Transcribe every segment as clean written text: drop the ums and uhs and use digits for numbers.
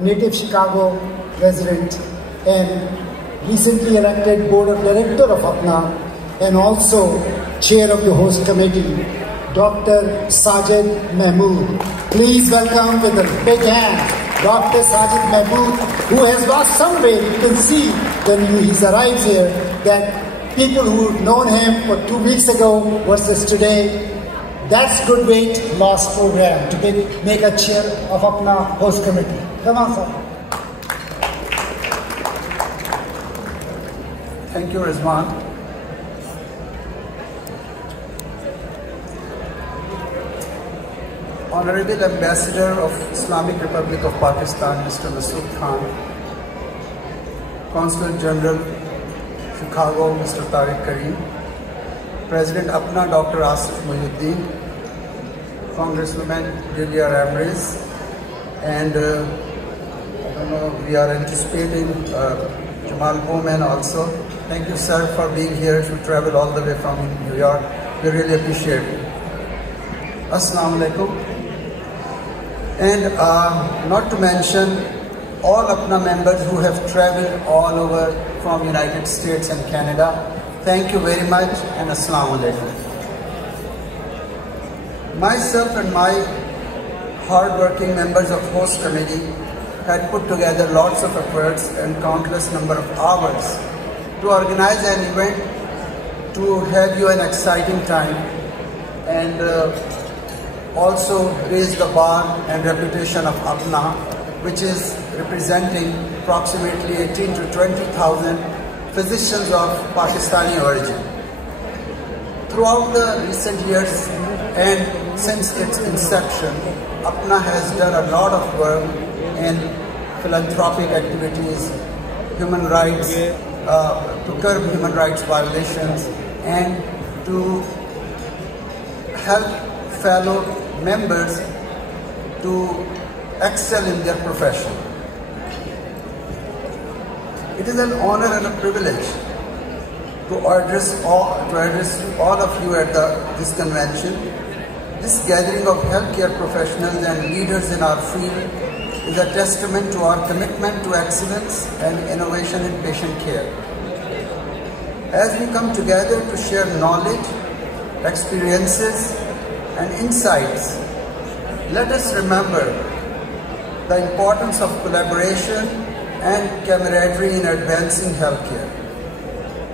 native Chicago resident and recently elected board of director of APNA and also chair of the host committee, Dr. Sajid Mahmood. Please welcome with a big hand, Dr. Sajid Mahmood, who has lost some weight. You can see when he's arrived here that people who've known him for 2 weeks ago versus today, that's good weight loss program to make a chair of APNA host committee. Come on, sir. Thank you, Rizwan. Honorable Ambassador of Islamic Republic of Pakistan, Mr. Masood Khan, Consul General, Chicago, Mr. Tariq Karim, President APNA, Dr. Asif Muhyiddin, Congresswoman Julia Ramirez, and we are anticipating Jamal Bowman also. Thank you, sir, for being here to travel all the way from New York. We really appreciate it. Assalamu alaikum. And not to mention all APNA members who have traveled all over from United States and Canada. Thank you very much and Assalamu alaikum. Myself and my hard-working members of host committee had put together lots of efforts and countless number of hours to organize an event to have you an exciting time and also raise the bar and reputation of APNA, which is representing approximately 18 to 20,000 physicians of Pakistani origin. Throughout the recent years and since its inception, APNA has done a lot of work in philanthropic activities, human rights, to curb human rights violations and to help fellow members to excel in their profession. It is an honor and a privilege to address all of you at this convention. This gathering of healthcare professionals and leaders in our field is a testament to our commitment to excellence and innovation in patient care. As we come together to share knowledge, experiences, and insights, let us remember the importance of collaboration and camaraderie in advancing healthcare.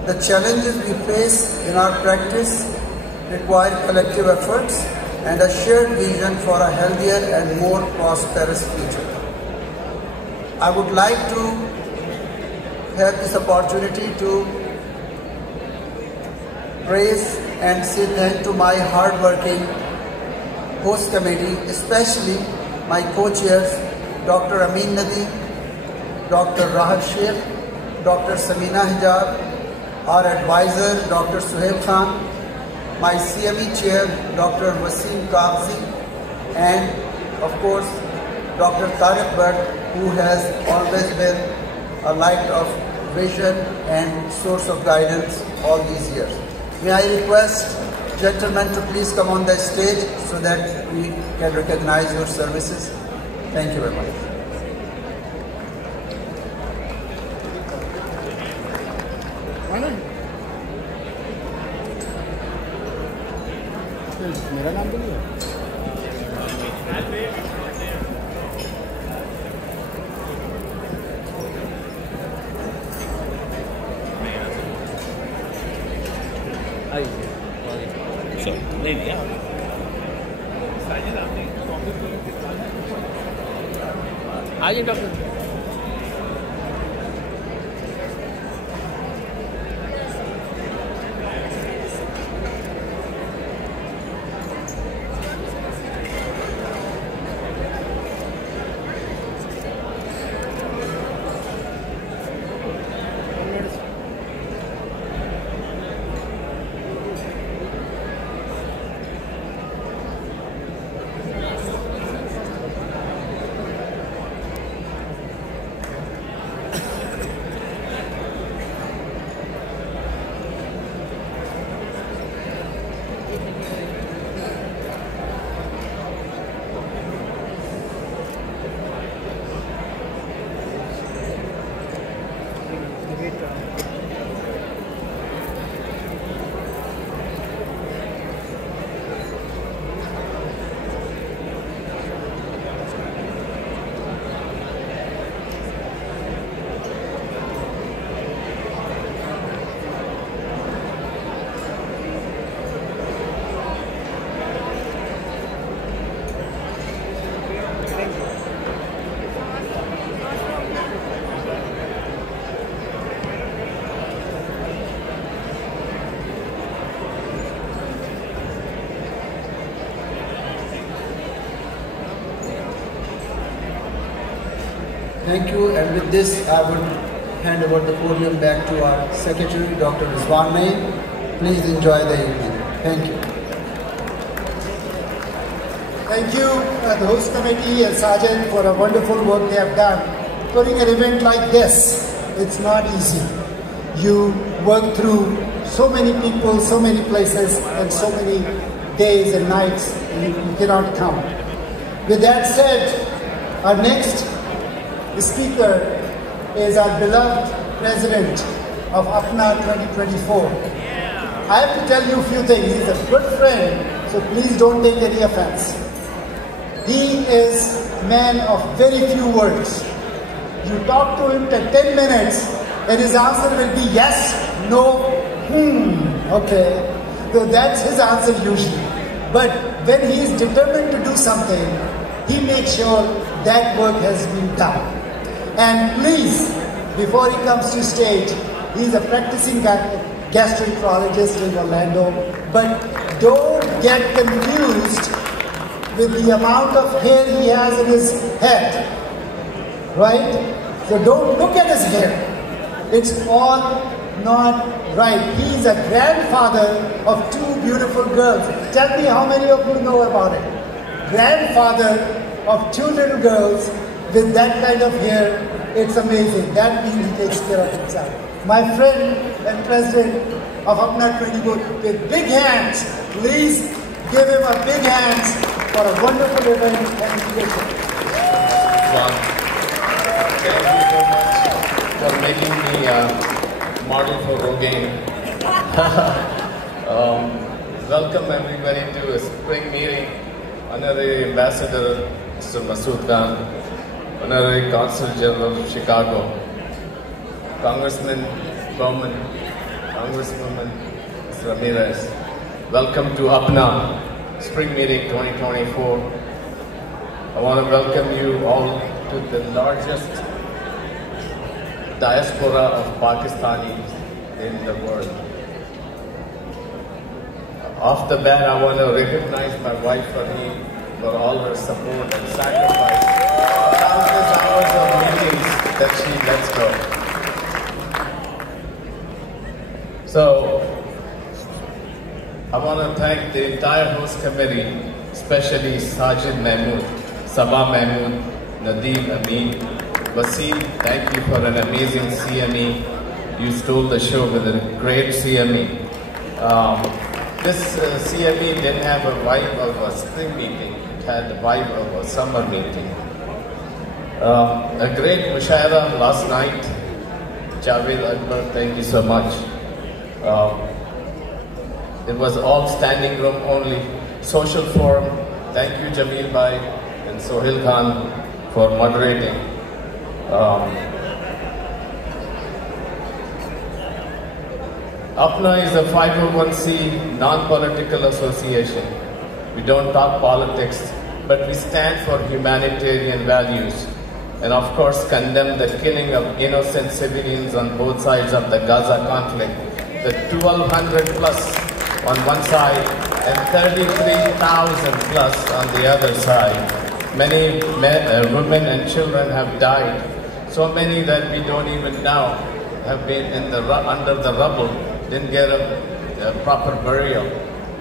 The challenges we face in our practice require collective efforts and a shared vision for a healthier and more prosperous future. I would like to have this opportunity to praise and say thank to my hard-working host committee, especially my co-chairs, Dr. Amin Nadeem, Dr. Rahat Sheikh, Dr. Samina Hijab, our advisor, Dr. Suhail Khan, my CME chair, Dr. Wasim Kabzi, and of course, Dr. Tariq Bhatt, who has always been a light of vision and source of guidance all these years. May I request gentlemen to please come on the stage so that we can recognize your services. Thank you very much. मेरा नाम तो नहीं है। नहीं दिया आइए doctor. Thank you, and with this I would hand over the podium back to our Secretary, Dr. Rizwan Naeem. Please enjoy the evening. Thank you. Thank you, the host committee and Sajid, for a wonderful work they have done. Putting an event like this, it's not easy. You work through so many people, so many places, and so many days and nights, you cannot count. With that said, our next speaker is our beloved president of APNA 2024. I have to tell you a few things. He's a good friend, so please don't take any offense. He is a man of very few words. You talk to him for 10 minutes and his answer will be yes, no, okay. So that's his answer usually. But when he is determined to do something, he makes sure that work has been done. And please, before he comes to stage, he's a practicing gastroenterologist in Orlando, but don't get confused with the amount of hair he has in his head, right? So don't look at his hair. It's all not right. He is a grandfather of 2 beautiful girls. Tell me how many of you know about it. Grandfather of 2 little girls with that kind of hair. It's amazing. That means he takes care of himself. My friend and president of APNA 24 with big hands, please give him a big hands for a wonderful event and invitation. Thank you so much for making me a model for Rogaine. Welcome everybody to a spring meeting. Honorary Ambassador Mr. Masood Khan, Honorary Consul General of Chicago, Congressman Bowman, Congresswoman Ms. Ramirez. Welcome to APNA Spring Meeting 2024. I want to welcome you all to the largest diaspora of Pakistanis in the world. Off the bat, I want to recognize my wife Farheen for all her support and sacrifice. Countless hours of meetings that she lets go. So, I want to thank the entire host committee, especially Sajid Mahmood, Sabah Mahmood, Nadeem Amin, Wasim, thank you for an amazing CME. You stole the show with a great CME. This CME didn't have a vibe of a spring meeting, it had the vibe of a summer meeting. A great mushaira last night. Javed Akbar, thank you so much. It was all standing room only, social forum. Thank you Jameel Bhai and Sohail Khan for moderating. APNA is a 501c non-political association. We don't talk politics, but we stand for humanitarian values and of course condemn the killing of innocent civilians on both sides of the Gaza conflict. The 1,200 plus on one side and 33,000 plus on the other side. Many women and children have died. So many that we don't even know have been in the under the rubble, didn't get a proper burial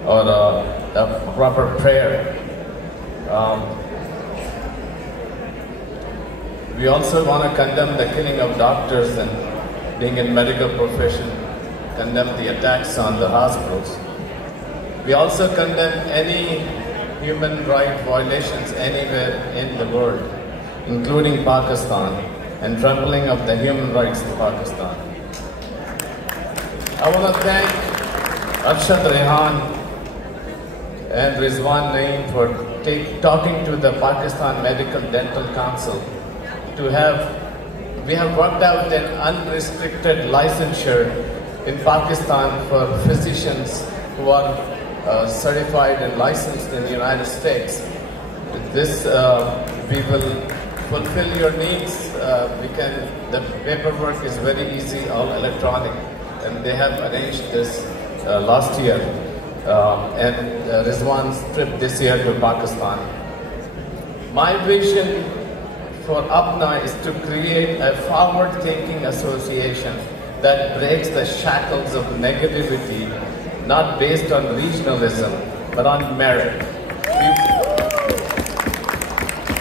or a proper prayer. We also want to condemn the killing of doctors and being in medical profession, condemn the attacks on the hospitals. We also condemn any human rights violations anywhere in the world, including Pakistan, and trampling of the human rights in Pakistan. I want to thank Arshad Rehan and Rizwan Naeem for talking to the Pakistan Medical Dental Council we have worked out an unrestricted licensure in Pakistan for physicians who are certified and licensed in the United States. This we will fulfill your needs. The paperwork is very easy, all electronic, and they have arranged this last year and Rizwan's trip this year to Pakistan. My vision for APNA is to create a forward-thinking association that breaks the shackles of negativity, not based on regionalism, but on merit.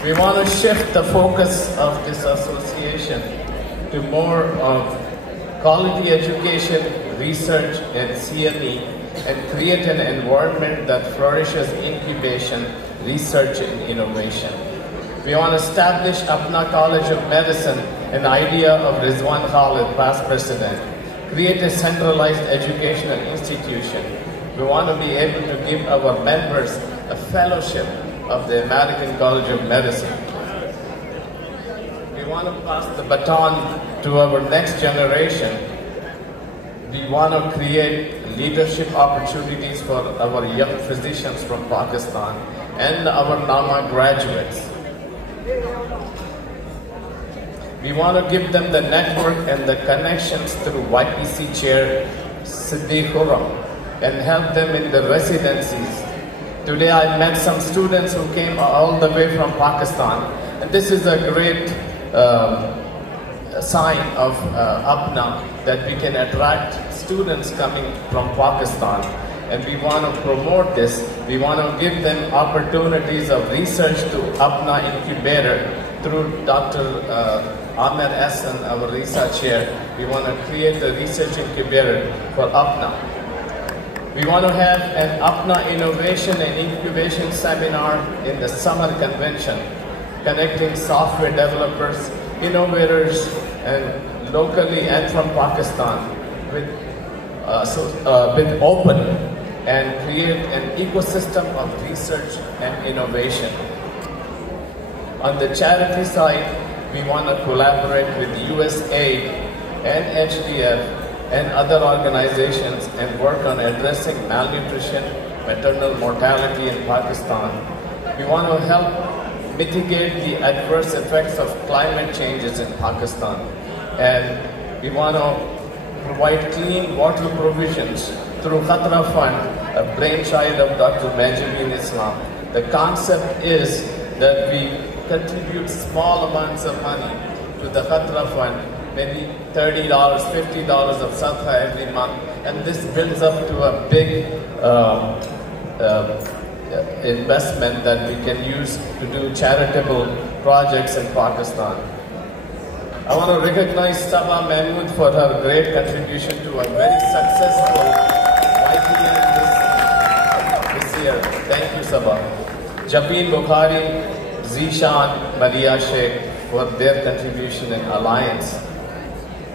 We want to shift the focus of this association to more of quality education, research, and CME, and create an environment that flourishes incubation, research, and innovation. We want to establish APNA College of Medicine, an idea of Rizwan Khalid, past president. Create a centralized educational institution. We want to be able to give our members a fellowship of the American College of Medicine. We want to pass the baton to our next generation. We want to create leadership opportunities for our young physicians from Pakistan and our NAMA graduates. We want to give them the network and the connections through YPC Chair Siddiq Khurram and help them in the residencies. Today I met some students who came all the way from Pakistan, and this is a great sign of APNA that we can attract students coming from Pakistan, and we want to promote this. We want to give them opportunities of research to APNA Incubator through Dr. Ahmed Hassan, our research chair. We want to create a research incubator for APNA. We want to have an APNA Innovation and Incubation Seminar in the summer convention, connecting software developers, innovators, and locally and from Pakistan with open and create an ecosystem of research and innovation. On the charity side, we want to collaborate with USAID and HDF and other organizations and work on addressing malnutrition, maternal mortality in Pakistan. We want to help mitigate the adverse effects of climate changes in Pakistan. And we want to provide clean water provisions through Khatra Fund, a brainchild of Dr. Benjamin Islam. The concept is that we contribute small amounts of money to the Khatra Fund, maybe $30, $50 of sadaqah every month, and this builds up to a big investment that we can use to do charitable projects in Pakistan. I want to recognize Saba Mahmood for her great contribution to a very successful YPM this year. Thank you, Saba. Jabeen Bukhari, Zishan, Maria Sheikh for their contribution in Alliance.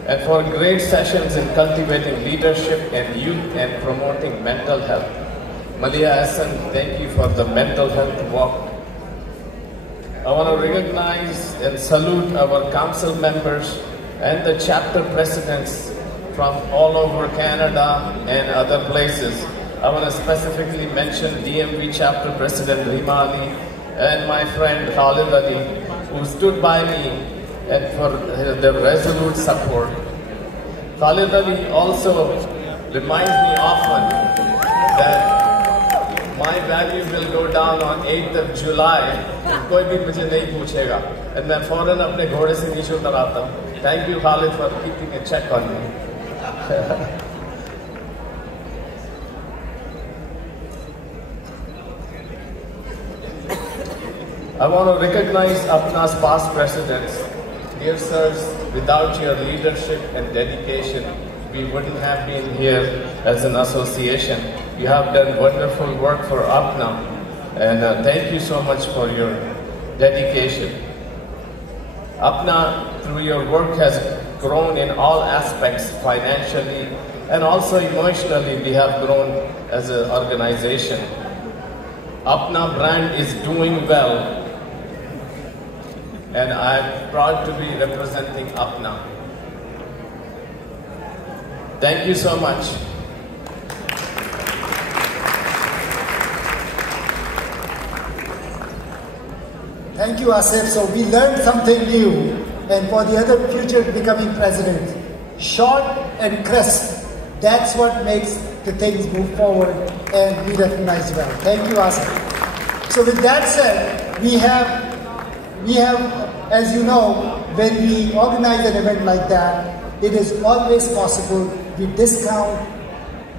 And for great sessions in cultivating leadership and youth and promoting mental health. Malia Hassan, thank you for the mental health walk. I want to recognize and salute our council members and the chapter presidents from all over Canada and other places. I want to specifically mention DMV chapter president Rima Ali and my friend Khalid Ali, who stood by me and for their resolute support. Khalid Ali also reminds me often that my value will go down on 8th of July. कोई भी मुझे नहीं पूछेगा. And मैं फौरन अपने घोड़े से नीचे उतर आता हूँ. Thank you, Khalid, for keeping a check on me. I want to recognize APNA's past presidents. Dear sirs, without your leadership and dedication, we wouldn't have been here as an association. You have done wonderful work for APNA, and thank you so much for your dedication. APNA, through your work, has grown in all aspects, financially and also emotionally. We have grown as an organization. APNA brand is doing well, and I'm proud to be representing APNA. Thank you so much. Thank you, Asif. So we learned something new, and for the other future becoming president, short and crisp, that's what makes the things move forward and be recognized well. Thank you, Asif. So with that said, we have as you know, when we organize an event like that, it is always possible we discount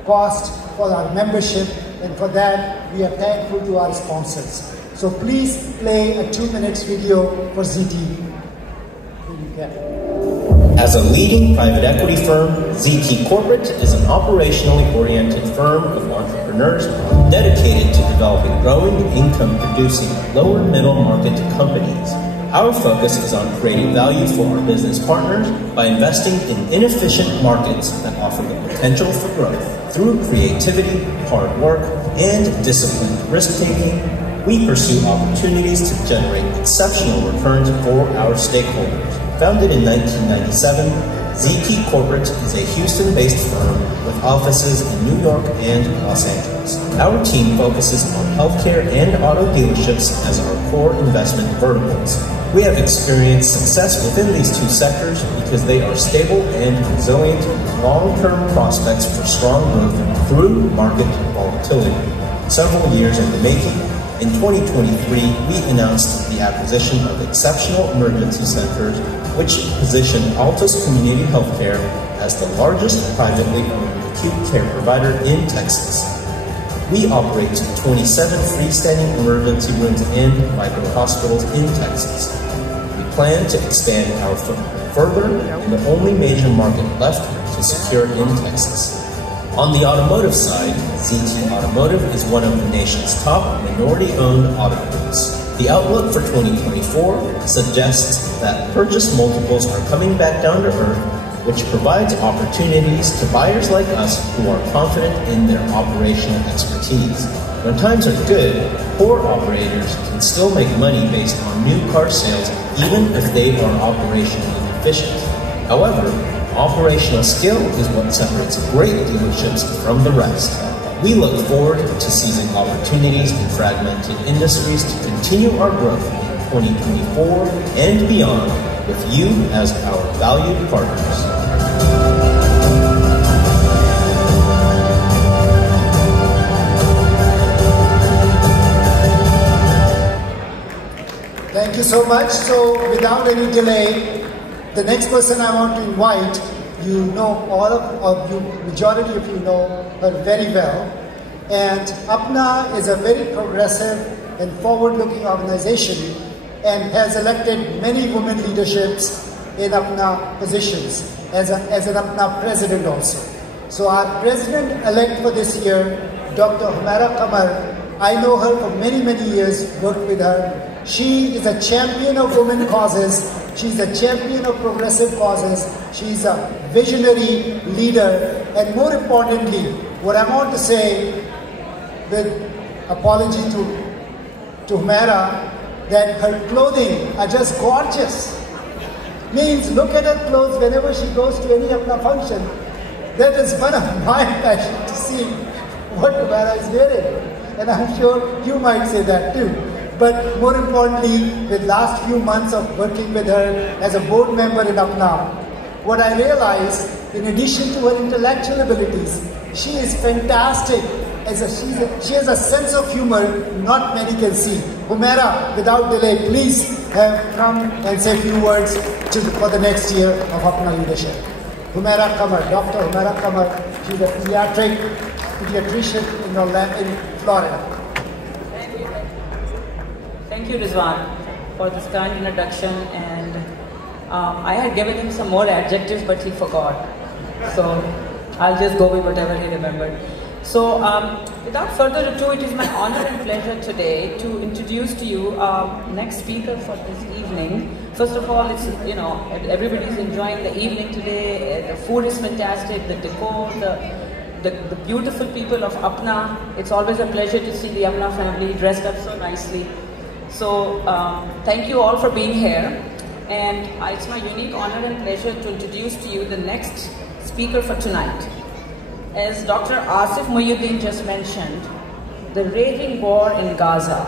cost for our membership, and for that we are thankful to our sponsors. So please play a 2-minute video for ZT. As a leading private equity firm, ZT Corporate is an operationally oriented firm of entrepreneurs dedicated to developing growing, income-producing, lower middle market companies. Our focus is on creating value for our business partners by investing in inefficient markets that offer the potential for growth. Through creativity, hard work, and disciplined risk-taking, we pursue opportunities to generate exceptional returns for our stakeholders. Founded in 1997, ZT Corporate is a Houston-based firm with offices in New York and Los Angeles. Our team focuses on healthcare and auto dealerships as our core investment verticals. We have experienced success within these two sectors because they are stable and resilient, long-term prospects for strong growth through market volatility. Several years in the making, in 2023, we announced the acquisition of Exceptional Emergency Centers, which positioned Altus Community Healthcare as the largest privately owned acute care provider in Texas. We operate 27 freestanding emergency rooms and micro-hospitals in Texas. We plan to expand our footprint further in the only major market left to secure in Texas. On the automotive side, ZT Automotive is one of the nation's top minority-owned auto groups. The outlook for 2024 suggests that purchase multiples are coming back down to earth, which provides opportunities to buyers like us who are confident in their operational expertise. When times are good, poor operators can still make money based on new car sales even if they are operationally efficient. However, operational skill is what separates great dealerships from the rest. We look forward to seizing opportunities in fragmented industries to continue our growth in 2024 and beyond with you as our valued partners. Thank you so much. So without any delay, the next person I want to invite, you know all of you, majority of you know her very well. And APNA is a very progressive and forward-looking organization and has elected many women leaderships in APNA positions as an APNA president also. So our president-elect for this year, Dr. Humaira Qamar, I know her for many, many years, worked with her. She is a champion of women causes. She's a champion of progressive causes. She's a visionary leader. And more importantly, what I want to say, with apology to Humaira, that her clothing are just gorgeous. Means look at her clothes whenever she goes to any APNA function. That is one of my passion to see what Humaira is wearing. And I'm sure you might say that too. But more importantly, with last few months of working with her as a board member in APNA, what I realized, in addition to her intellectual abilities, she is fantastic. She has a sense of humor not many can see. Humaira, without delay, please come and say a few words for the next year of APNA leadership. Humaira Qamar, Dr. Humaira Qamar, she's a pediatrician in Florida. Thank you, Rizwan, for this kind introduction, and I had given him some more adjectives, but he forgot. So I'll just go with whatever he remembered. So without further ado, it is my honor and pleasure today to introduce to you our next speaker for this evening. First of all, it's, everybody's enjoying the evening today. The food is fantastic, the decor, the beautiful people of APNA. It's always a pleasure to see the APNA family dressed up so nicely. So thank you all for being here, and it's my unique honor and pleasure to introduce to you the next speaker for tonight. As Dr. Asif Muhyiddin just mentioned, the raging war in Gaza,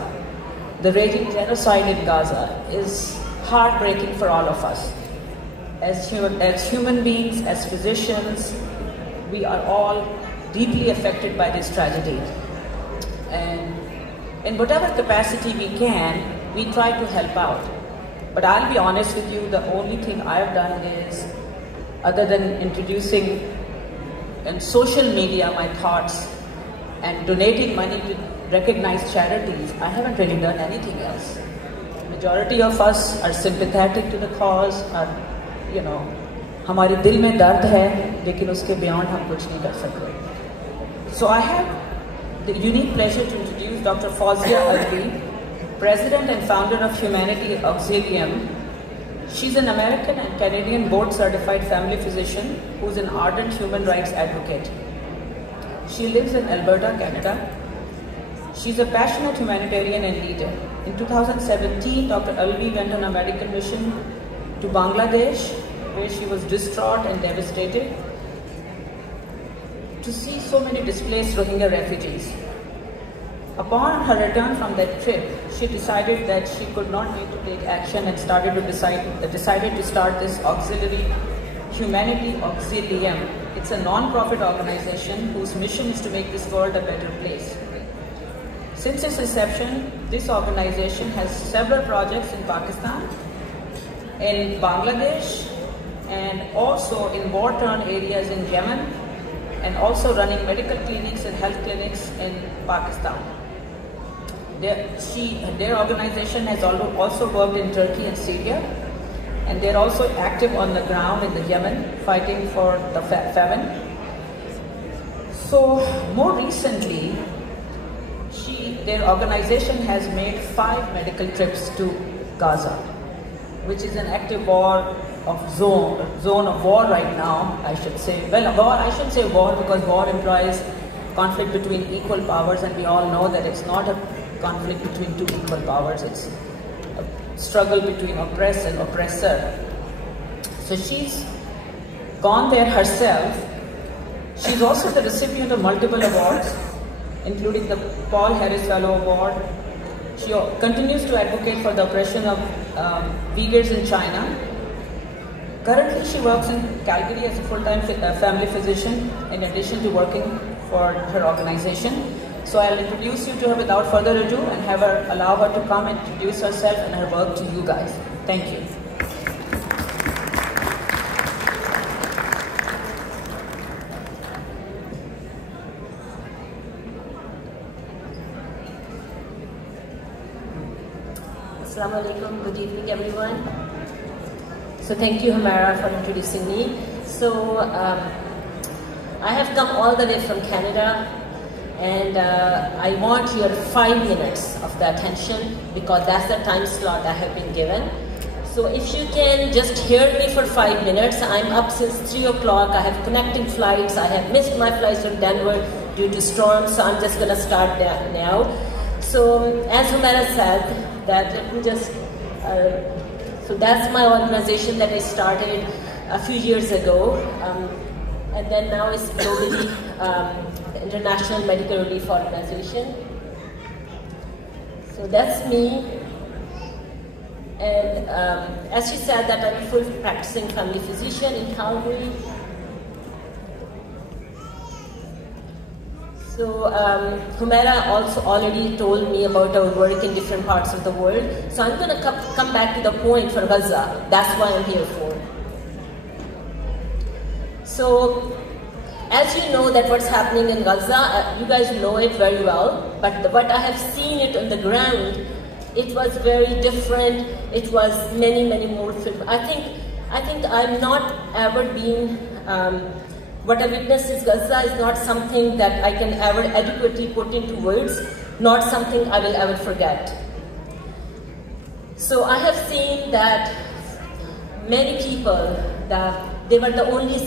the raging genocide in Gaza is heartbreaking for all of us. As human beings, as physicians, we are all deeply affected by this tragedy. And in whatever capacity we can, we try to help out. But I'll be honest with you, the only thing I've done is, other than introducing in social media my thoughts and donating money to recognized charities, I haven't really done anything else. Majority of us are sympathetic to the cause, are, you know, हमारे दिल में दर्द है, लेकिन उसके beyond हम कुछ नहीं कर सकते. So I have the unique pleasure to introduce Dr. Fawzia Alvi, President and founder of Humanity Auxilium. She's an American and Canadian board-certified family physician who's an ardent human rights advocate. She lives in Alberta, Canada. She's a passionate humanitarian and leader. In 2017, Dr. Alvi went on a medical mission to Bangladesh, where she was distraught and devastated to see so many displaced Rohingya refugees. Upon her return from that trip, she decided that she could not need to take action and decided to start this auxiliary, Humanity Auxilium. It's a non-profit organization whose mission is to make this world a better place. Since its inception, this organization has several projects in Pakistan, in Bangladesh, and also in war-torn areas in Yemen, and also running medical clinics and health clinics in Pakistan. Their organization has also worked in Turkey and Syria, and they're also active on the ground in the Yemen, fighting for the famine. So more recently, their organization has made 5 medical trips to Gaza, which is an active zone of war right now, I should say. Well, I shouldn't say war, because war implies conflict between equal powers, and we all know that it's not a conflict between 2 equal powers. It's a struggle between oppressed and oppressor. So she's gone there herself. She's also the recipient of multiple awards, including the Paul Harris Fellow Award. She continues to advocate for the oppression of Uyghurs in China. Currently, she works in Calgary as a full-time family physician, in addition to working for her organization. So I'll introduce you to her without further ado and allow her to come and introduce herself and her work to you guys. Thank you. Assalamu alaikum, good evening everyone. So thank you Humera for introducing me. So I have come all the way from Canada, and I want your 5 minutes of the attention, because that's the time slot I have been given. So if you can just hear me for 5 minutes. I'm up since 3 o'clock, I have connecting flights, I have missed my flights from Denver due to storms, so I'm just going to start that now. So as Humera said, that let me just, so that's my organization that I started a few years ago, and then now it's globally International Medical Relief Organization. So that's me, and as she said that I'm a full practicing family physician in Calgary. So Humera also already told me about our work in different parts of the world. So I'm going to come back to the point for Gaza. That's why I'm here for. So as you know that what's happening in Gaza, you guys know it very well, but what I have seen it on the ground, it was very different. It was many more. I think I'm not ever been, what I witnessed in Gaza is not something that I can ever adequately put into words, not something I will ever forget. So I have seen that many people, they were the only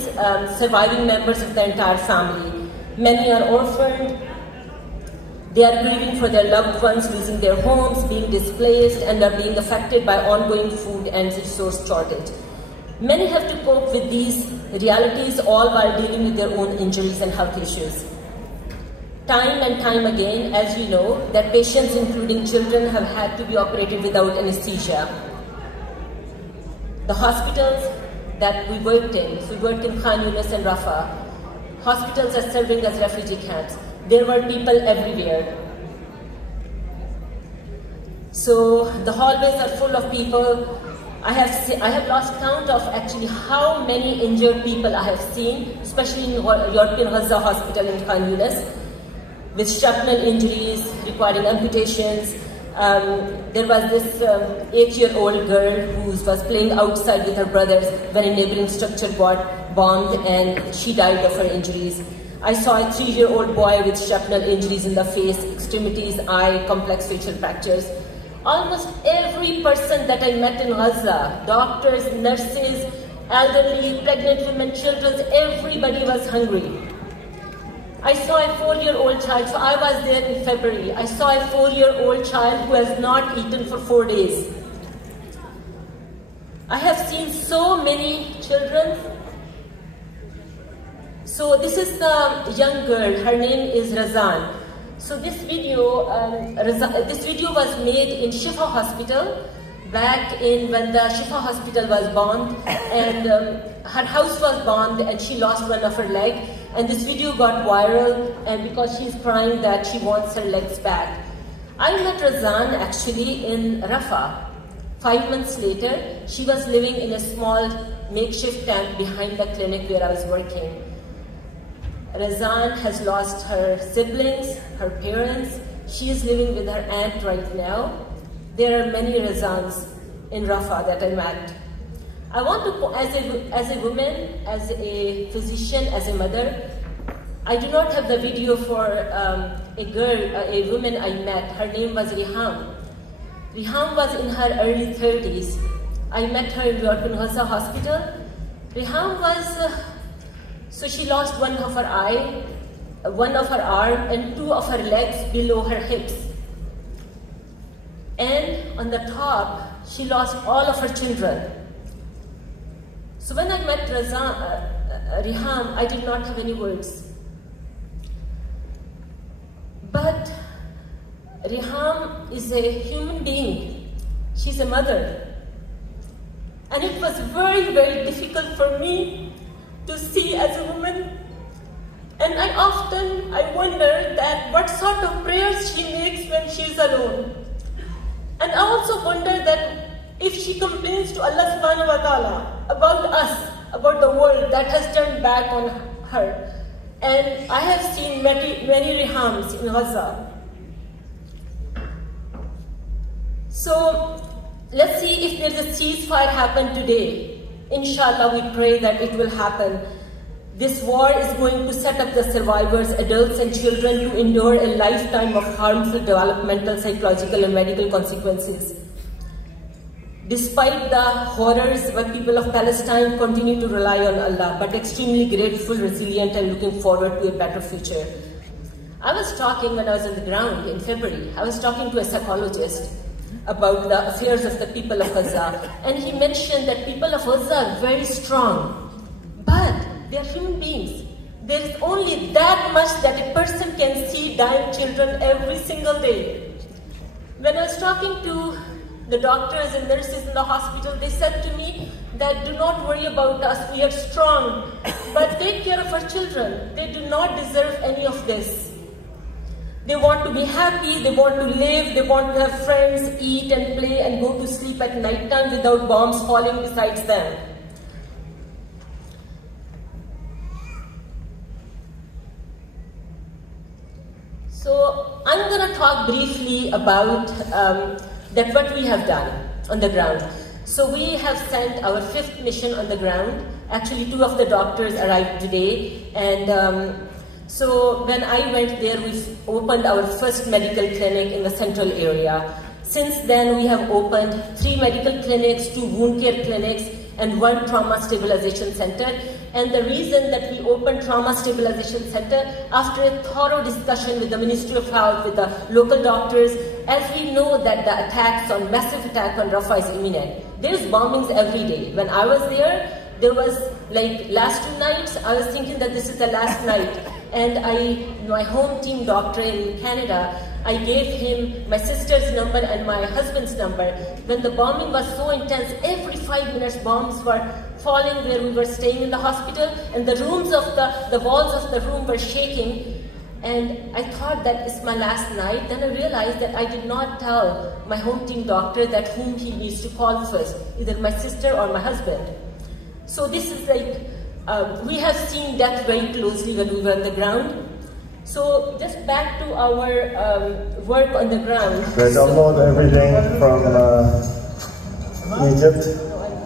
surviving members of the entire family. Many are orphaned. They are grieving for their loved ones, losing their homes, being displaced, and are being affected by ongoing food and resource shortage. Many have to cope with these realities, all while dealing with their own injuries and health issues. Time and time again, as you know, that patients, including children, have had to be operated without anesthesia. The hospitals that we worked in, so we worked in Khan Yunis and Rafah, hospitals are serving as refugee camps. There were people everywhere. So the hallways are full of people I have lost count of actually how many injured people I have seen, especially in European Gaza Hospital in Khan Yunis, with shrapnel injuries requiring amputations. There was this 8-year-old girl who was playing outside with her brothers when a neighboring structure got bombed and she died of her injuries. I saw a 3-year-old boy with shrapnel injuries in the face, extremities, eye, complex facial fractures. Almost every person that I met in Gaza, doctors, nurses, elderly, pregnant women, children, everybody was hungry. I saw a 4-year-old child, so I was there in February. I saw a 4-year-old child who has not eaten for 4 days. I have seen so many children. So this is the young girl, her name is Razan. So this video was made in Shifa Hospital back in when the Shifa Hospital was bombed, and her house was bombed and she lost one of her legs. And this video got viral, and because she's crying that she wants her legs back. I met Razan actually in Rafah. 5 months later, she was living in a small makeshift tent behind the clinic where I was working. Razan has lost her siblings, her parents. She is living with her aunt right now. There are many Razans in Rafah that I met. I want to, as a woman, as a physician, as a mother, I do not have the video for a woman I met. Her name was Riham. Riham was in her early 30s. I met her in European Gaza Hospital. Riham was, so she lost one of her eye, one of her arm, and 2 of her legs below her hips. And on the top, she lost all of her children. So when I met Riham, I did not have any words. But Riham is a human being. She's a mother. And it was very, very difficult for me to see as a woman. And I wonder that what sort of prayers she makes when she's alone. And I also wonder that if she complains to Allah subhanahu wa ta'ala about us, about the world that has turned back on her. And I have seen many Rihams in Gaza. So let's see if there's a ceasefire happen today. Inshallah, we pray that it will happen. This war is going to set up the survivors, adults and children, to endure a lifetime of harmful developmental, psychological and medical consequences. Despite the horrors, the people of Palestine continue to rely on Allah, but extremely grateful, resilient and looking forward to a better future. I was talking when I was on the ground in February, I was talking to a psychologist about the affairs of the people of Gaza, and he mentioned that people of Gaza are very strong, but they are human beings. There is only that much that a person can see dying children every single day. When I was talking to the doctors and nurses in the hospital, they said to me that do not worry about us, we are strong, but take care of our children. They do not deserve any of this. They want to be happy, they want to live, they want to have friends, eat and play and go to sleep at night time without bombs falling besides them. So I'm going to talk briefly about that what we have done on the ground. So we have sent our 5th mission on the ground. Actually, 2 of the doctors arrived today, and so when I went there, we opened our first medical clinic in the central area. Since then, we have opened 3 medical clinics, 2 wound care clinics, and 1 trauma stabilization center. And the reason that we opened trauma stabilization center, after a thorough discussion with the Ministry of Health, with the local doctors, as we know that the massive attack on Rafah is imminent. There's bombings every day. When I was there was like last 2 nights, I was thinking that this is the last night. And my home team doctor in Canada, I gave him my sister's number and my husband's number. When the bombing was so intense, every 5 minutes bombs were falling where we were staying in the hospital, and the rooms of the walls of the room were shaking. And I thought that it's my last night. Then I realized that I did not tell my home team doctor that whom he needs to call first, either my sister or my husband. So this is like, we have seen death very closely when we were on the ground. So just back to our work on the ground. They download everything from Egypt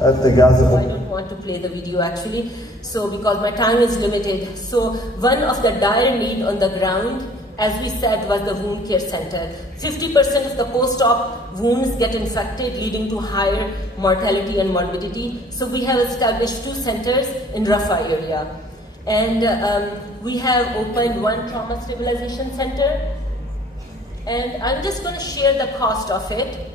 at the Gaza. I don't want to play the video actually, so because my time is limited. So one of the dire need on the ground, as we said, was the wound care center. 50% of the post-op wounds get infected, leading to higher mortality and morbidity. So we have established 2 centers in Rafah area. And we have opened 1 trauma stabilization center. And I'm just going to share the cost of it.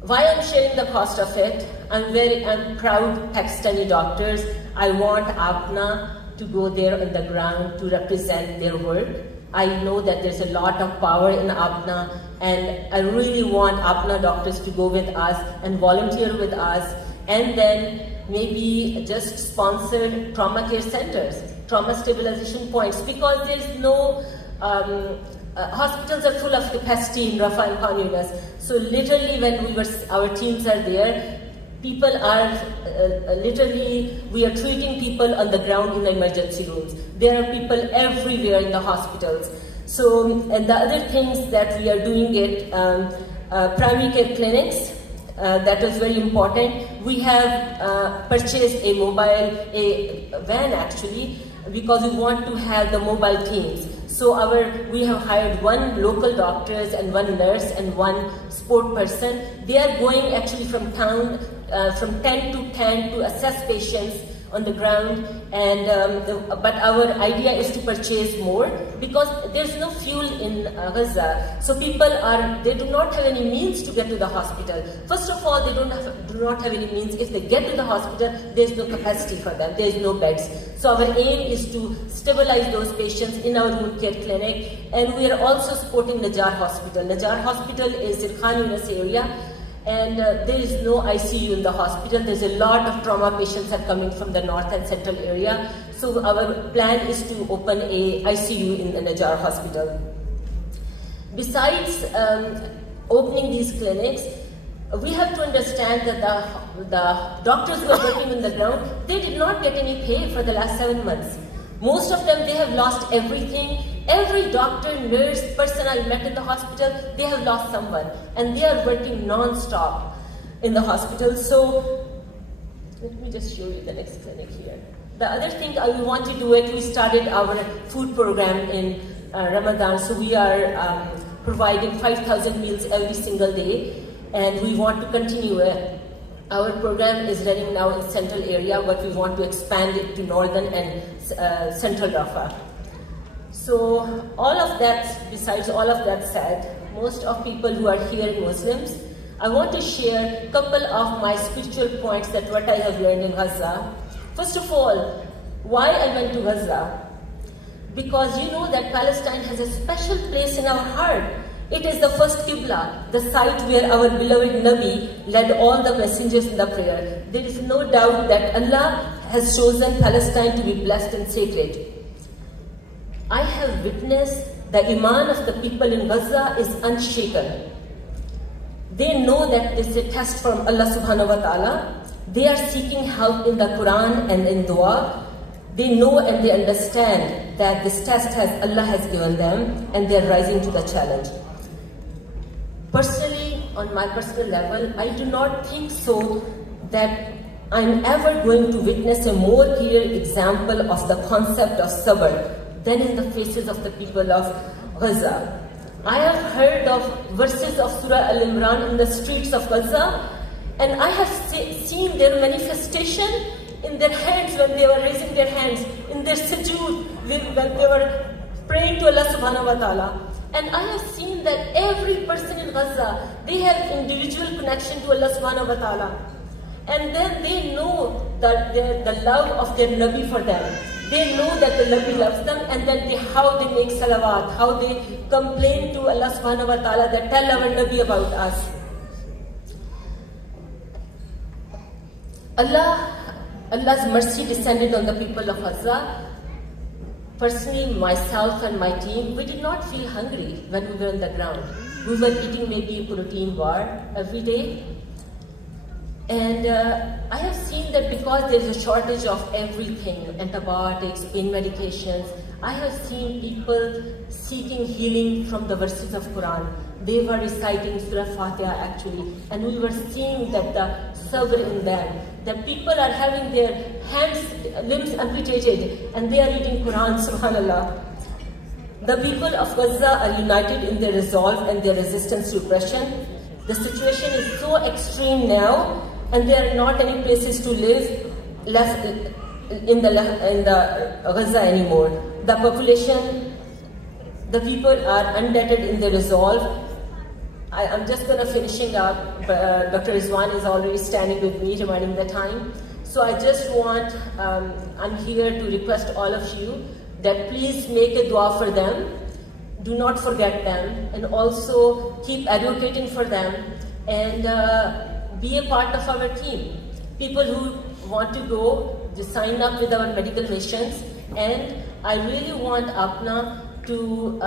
Why I'm sharing the cost of it, I'm proud Pakistani doctors. I want APNA to go there on the ground to represent their work. I know that there's a lot of power in APNA, and I really want APNA doctors to go with us and volunteer with us, and then maybe just sponsor trauma care centers, trauma stabilization points, because there's no, hospitals are full of capacity in Rafah and Khan Yunis. So literally when our teams are there, people are literally, we are treating people on the ground in the emergency rooms. There are people everywhere in the hospitals. So, and the other things that we are doing it, primary care clinics, that was very important. We have purchased a van actually, because we want to have the mobile teams. So we have hired 1 local doctors and 1 nurse and 1 sport person. They are going actually from town, from 10 to 10 to assess patients on the ground, and but our idea is to purchase more because there's no fuel in Gaza. So people they do not have any means to get to the hospital. First of all, they do not have any means. If they get to the hospital, there's no capacity for them. There's no beds. So our aim is to stabilize those patients in our wound care clinic, and we are also supporting Najjar Hospital. Najjar Hospital is in Khan Yunis area, and there is no ICU in the hospital. There's a lot of trauma patients are coming from the north and central area. So our plan is to open a ICU in the Najjar Hospital. Besides opening these clinics, we have to understand that the doctors who are working on the ground, they did not get any pay for the last 7 months. Most of them, they have lost everything. Every doctor, nurse, person I met in the hospital, they have lost someone, and they are working non-stop in the hospital. So let me just show you the next clinic here. The other thing we want to do it, we started our food program in Ramadan. So we are providing 5,000 meals every single day, and we want to continue it. Our program is running now in central area, but we want to expand it to northern and central Rafah. So all of that, besides all of that said, most of people who are here Muslims, I want to share a couple of my spiritual points that what I have learned in Gaza. First of all, why I went to Gaza? Because you know that Palestine has a special place in our heart. It is the first Qibla, the site where our beloved Nabi led all the messengers in the prayer. There is no doubt that Allah has chosen Palestine to be blessed and sacred. I have witnessed the iman of the people in Gaza is unshaken. They know that this is a test from Allah subhanahu wa ta'ala. They are seeking help in the Quran and in dua. They know and they understand that this test Allah has given them, and they are rising to the challenge. Personally, on my personal level, I do not think so that I'm ever going to witness a more clear example of the concept of sabr than in the faces of the people of Gaza. I have heard of verses of Surah Al-Imran in the streets of Gaza, and I have seen their manifestation in their hands when they were raising their hands, in their sujood, when they were praying to Allah subhanahu wa ta'ala. And I have seen that every person in Gaza, they have individual connection to Allah subhanahu wa ta'ala. And then they know that the love of their Nabi for them. They know that the Nabi loves them, and then how they make salawat, how they complain to Allah subhanahu wa ta'ala that tell our Nabi about us. Allah's mercy descended on the people of Gaza. personally, myself and my team, we did not feel hungry when we were on the ground. We were eating maybe a protein bar every day. And I have seen that because there is a shortage of everything, antibiotics, pain medications, I have seen people seeking healing from the verses of Quran. They were reciting Surah Fatiha actually, and we were seeing that the sabr in them. The people are having their hands, limbs amputated, and they are reading Quran, subhanallah. The people of Gaza are united in their resolve and their resistance to oppression. The situation is so extreme now, and there are not any places to live left in the Gaza anymore. The population, the people are undeterred in their resolve. I'm just going to finishing up. Dr. Rizwan is already standing with me, reminding the time. So I just want, I'm here to request all of you that please make a dua for them. Do not forget them, and also keep advocating for them, and be a part of our team. People who want to go, just sign up with our medical missions, and I really want APNA to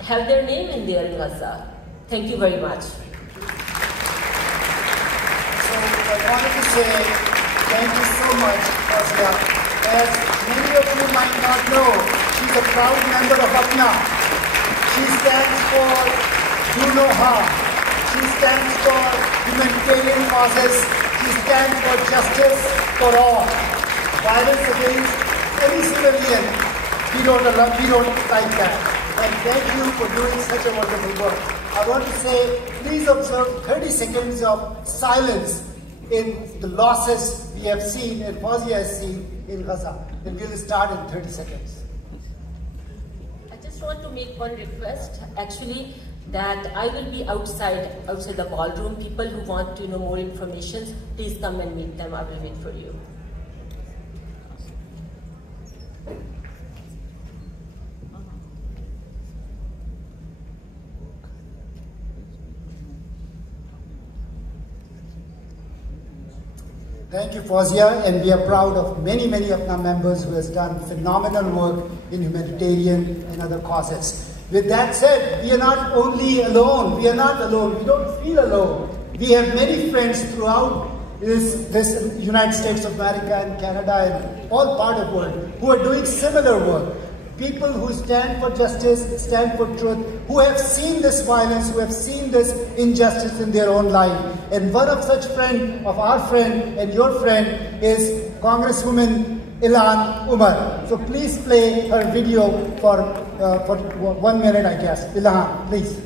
have their name in there in Gaza. Thank you very much. So I wanted to say thank you so much, Fawzia. As many of you might not know, she's a proud member of APNA. She stands for Do No Harm. She stands for humanitarian causes. She stands for justice for all. Violence against any civilian, we don't like that. And thank you for doing such a wonderful work. I want to say, please observe 30 seconds of silence in the losses we have seen and Fawzia has seen in Gaza. And we'll start in 30 seconds. I just want to make one request, actually, that I will be outside the ballroom. People who want to know more information, please come and meet them. I will wait for you. Thank you, Fawzia, and we are proud of many APNA members who has done phenomenal work in humanitarian and other causes. With that said, we are not only alone, we are not alone, we don't feel alone. We have many friends throughout this United States of America and Canada and all part of the world who are doing similar work. People who stand for justice, stand for truth, who have seen this violence, who have seen this injustice in their own life. And one of such friend, of our friend and your friend, is Congresswoman Ilhan Omar. So please play her video for 1 minute, I guess. Ilhan, please.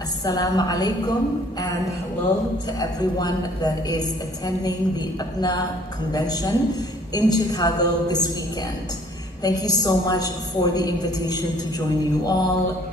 Assalamu alaikum, and hello to everyone that is attending the APNA convention in Chicago this weekend. Thank you so much for the invitation to join you all.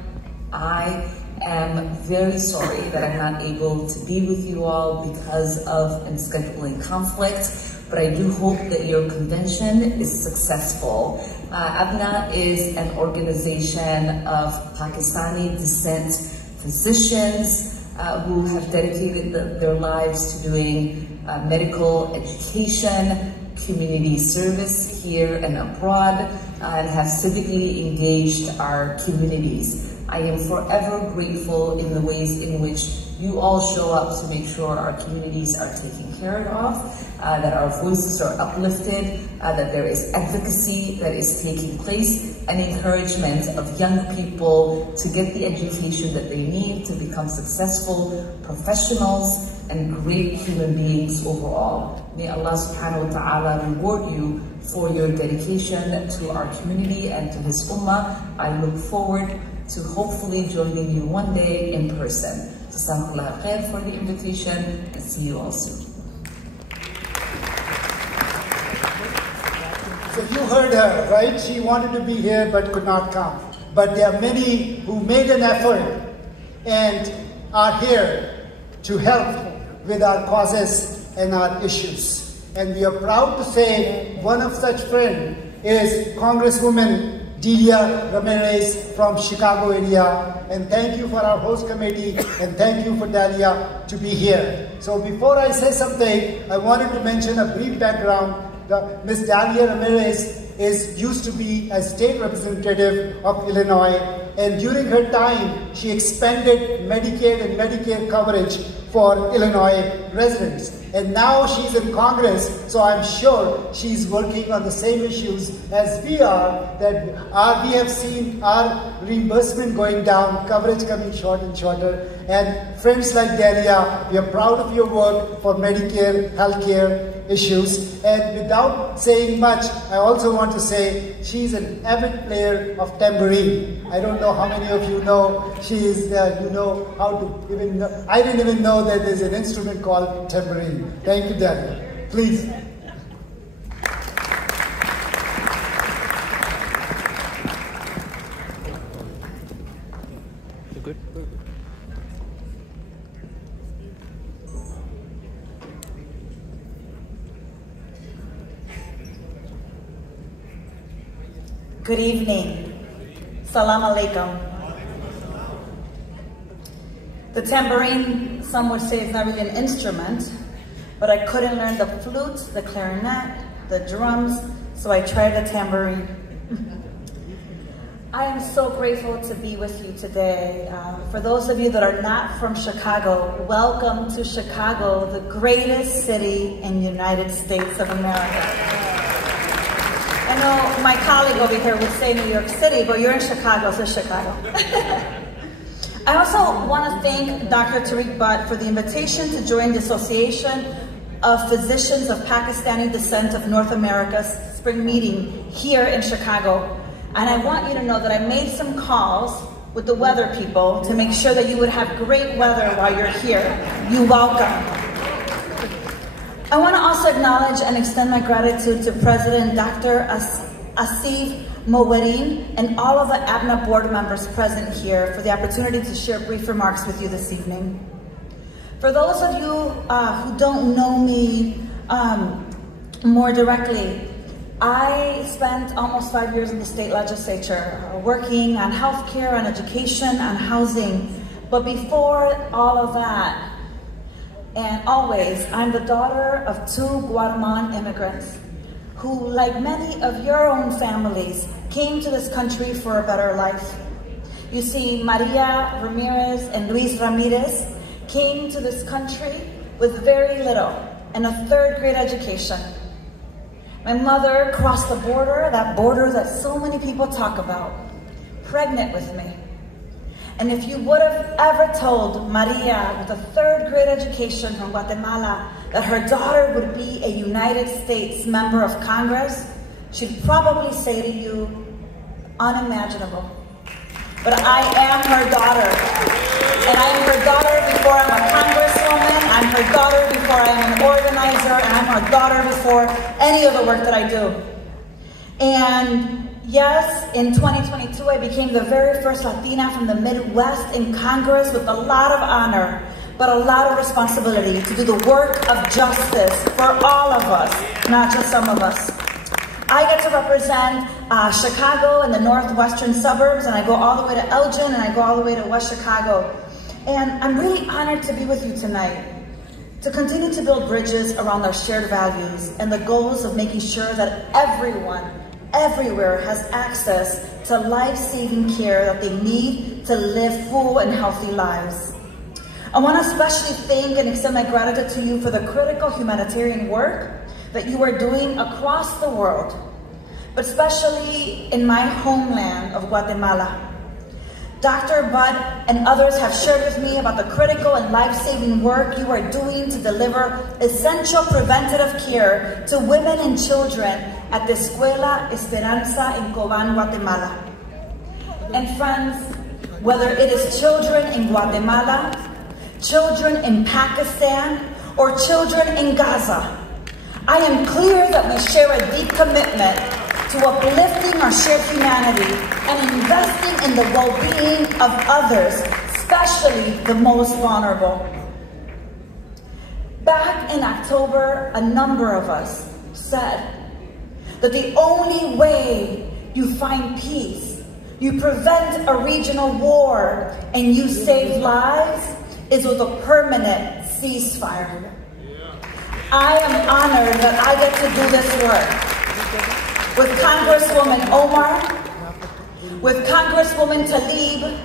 I am very sorry that I'm not able to be with you all because of scheduling conflict, but I do hope that your convention is successful. APNA is an organization of Pakistani descent physicians who have dedicated their lives to doing medical education, community service here and abroad, and have civically engaged our communities. I am forever grateful in the ways in which you all show up to make sure our communities are taken care of, that our voices are uplifted, that there is advocacy that is taking place, and encouragement of young people to get the education that they need to become successful professionals and great human beings overall. May Allah subhanahu wa ta'ala reward you for your dedication to our community and to His Ummah. I look forward to hopefully joining you one day in person. Jazakallah khair for the invitation, and see you all soon. So you heard her, right? She wanted to be here but could not come. But there are many who made an effort and are here to help with our causes and our issues. And we are proud to say one of such friends is Congresswoman Delia Ramirez from Chicago area, and thank you for our host committee, and thank you for Dalia to be here. So before I say something, I wanted to mention a brief background. Ms. Dalia Ramirez used to be a state representative of Illinois, and during her time, she expanded Medicaid and Medicare coverage for Illinois residents. And now she's in Congress, so I'm sure she's working on the same issues as we are, that we have seen our reimbursement going down, coverage coming short and shorter. And friends like Dalia, we are proud of your work for Medicare, healthcare issues. And without saying much, I also want to say she's an avid player of tambourine. I don't know how many of you know she is, you know how to even know. I didn't even know that there's an instrument called tambourine. Thank you, Dalia. Please. You good? Good evening. Salam alaikum. The tambourine, some would say, is not really an instrument, but I couldn't learn the flute, the clarinet, the drums, so I tried the tambourine. I am so grateful to be with you today. For those of you that are not from Chicago, welcome to Chicago, the greatest city in the United States of America. I know my colleague over here would say New York City, but you're in Chicago, so Chicago. I also want to thank Dr. Tariq Butt for the invitation to join the Association of Physicians of Pakistani Descent of North America's spring meeting here in Chicago. And I want you to know that I made some calls with the weather people to make sure that you would have great weather while you're here. You're welcome. I want to also acknowledge and extend my gratitude to President Dr. Asif Mowaddin and all of the APNA board members present here for the opportunity to share brief remarks with you this evening. For those of you who don't know me more directly, I spent almost 5 years in the state legislature working on healthcare, on education, on housing. But before all of that, and always, I'm the daughter of 2 Guatemalan immigrants who, like many of your own families, came to this country for a better life. You see, Maria Ramirez and Luis Ramirez came to this country with very little and a 3rd grade education. My mother crossed the border that so many people talk about, pregnant with me. And if you would have ever told Maria with a 3rd grade education from Guatemala that her daughter would be a United States member of Congress, she'd probably say to you, unimaginable. But I am her daughter. And I am her daughter before I'm a congresswoman, I'm her daughter before I am an organizer, and I'm her daughter before any of the work that I do. And yes, in 2022, I became the very first Latina from the Midwest in Congress with a lot of honor, but a lot of responsibility to do the work of justice for all of us, not just some of us. I get to represent Chicago in the northwestern suburbs, and I go all the way to Elgin, and I go all the way to West Chicago. And I'm really honored to be with you tonight, to continue to build bridges around our shared values and the goals of making sure that everyone, everywhere has access to life-saving care that they need to live full and healthy lives. I want to especially thank and extend my gratitude to you for the critical humanitarian work that you are doing across the world, but especially in my homeland of Guatemala. Dr. Butt and others have shared with me about the critical and life-saving work you are doing to deliver essential preventative care to women and children at the Escuela Esperanza in Coban, Guatemala. And friends, whether it is children in Guatemala, children in Pakistan, or children in Gaza, I am clear that we share a deep commitment to uplifting our shared humanity and investing in the well-being of others, especially the most vulnerable. Back in October, a number of us said that the only way you find peace, you prevent a regional war, and you save lives is with a permanent ceasefire. I am honored that I get to do this work with Congresswoman Omar, with Congresswoman Tlaib,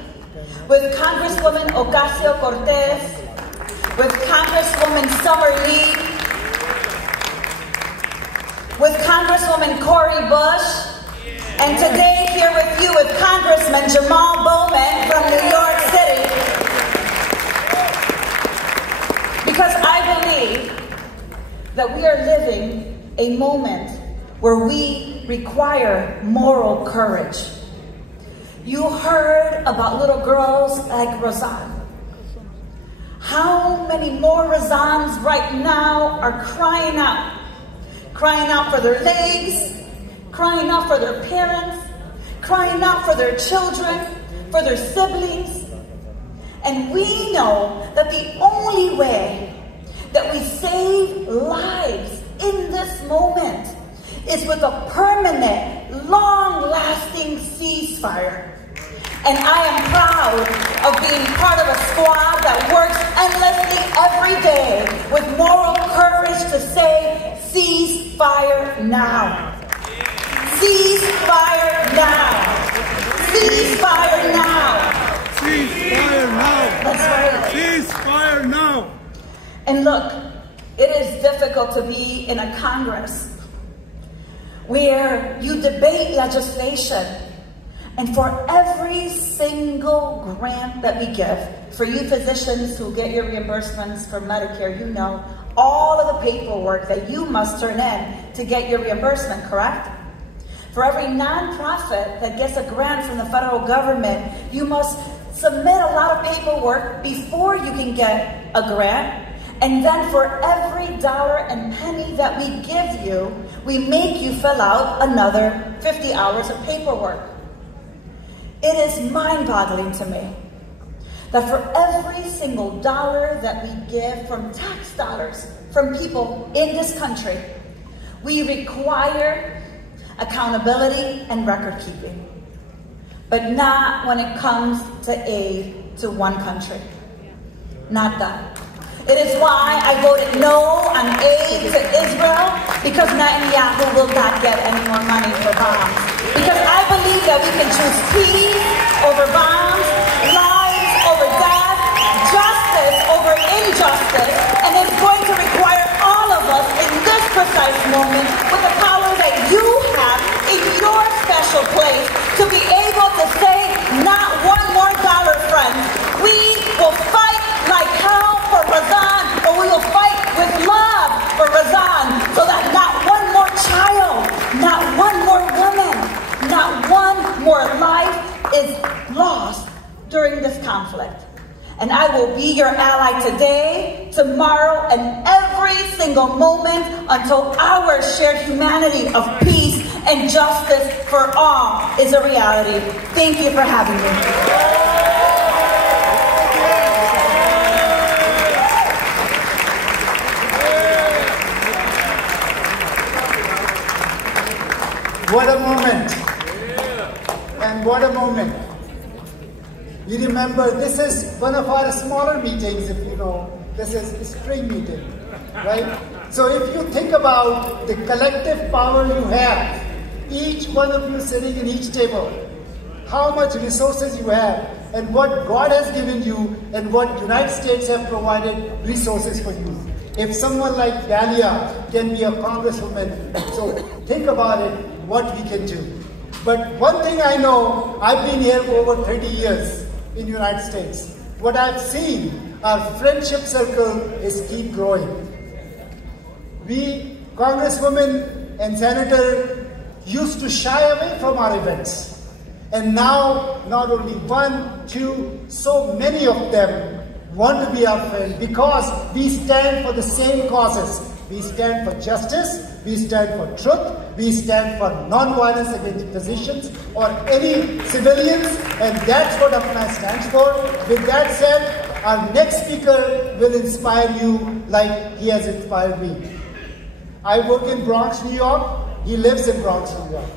with Congresswoman Ocasio-Cortez, with Congresswoman Summer Lee, with Congresswoman Cori Bush, and today here with you with Congressman Jamal Bowman from New York City. Because I believe that we are living a moment where we require moral courage. You heard about little girls like Razan. How many more Razans right now are crying out for their legs, crying out for their parents, crying out for their children, for their siblings. And we know that the only way that we save lives in this moment is with a permanent, long-lasting ceasefire. And I am proud of being part of a squad that works endlessly every day with moral courage to say, ceasefire now. Ceasefire now. Ceasefire now. Ceasefire now. That's right. Ceasefire now. And look, it is difficult to be in a Congress where you debate legislation, and for every single grant that we give, for you physicians who get your reimbursements for Medicare, you know all of the paperwork that you must turn in to get your reimbursement, correct? For every nonprofit that gets a grant from the federal government, you must submit a lot of paperwork before you can get a grant. And then for every dollar and penny that we give you, we make you fill out another 50 hours of paperwork. It is mind-boggling to me that for every single dollar that we give from tax dollars from people in this country, we require accountability and record keeping, but not when it comes to aid to one country. Not that. It is why I voted no on aid to Israel, because Netanyahu will not get any more money for bombs. Because I believe that we can choose peace over bombs, lives over death, justice over injustice, and it's going to require all of us in this precise moment, with the power that you have in your special place, to be able to say, not one more dollar, friends. We will fight like hell for Razan, but we will fight with love for Razan, so that not one more child, not one more woman, not one more life is lost during this conflict. And I will be your ally today, tomorrow, and every single moment until our shared humanity of peace and justice for all is a reality. Thank you for having me. What a moment. And what a moment. You remember, this is one of our smaller meetings, if you know. This is a spring meeting, right? So if you think about the collective power you have, each one of you sitting in each table, how much resources you have, and what God has given you, and what United States have provided resources for you. If someone like Dalia can be a congresswoman, so think about it, what we can do. But one thing I know, I've been here for over 30 years in the United States. What I've seen, our friendship circle is keep growing. We, congresswomen and senator, used to shy away from our events. And now, not only one, two, so many of them want to be our friend because we stand for the same causes. We stand for justice, we stand for truth, we stand for non-violence against physicians or any civilians, and that's what APNA stands for. With that said, our next speaker will inspire you like he has inspired me. I work in Bronx, New York. He lives in Bronx, New York.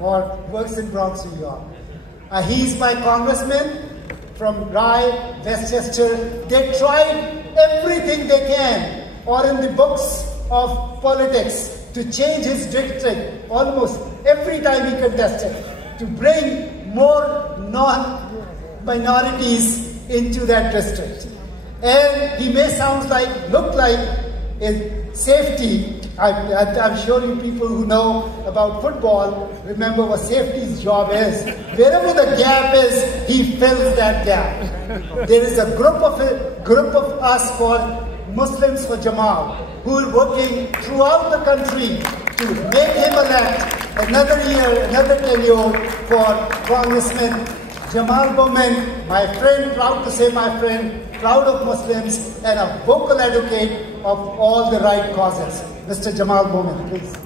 or works in Bronx, New York. He's my congressman from Rye, Westchester. They tried everything they can, or in the books of politics, to change his district almost every time he contested, to bring more non-minorities into that district. And he may look like a safety. I'm sure you people who know about football remember what safety's job is. Wherever the gap is, he fills that gap. There is a group of us called Muslims for Jamal, who are working throughout the country to make him elect another year, another tenure for Congressman Jamal Bowman, my friend, proud to say my friend, proud of Muslims, and a vocal advocate of all the right causes. Mr. Jamal Bowman, please.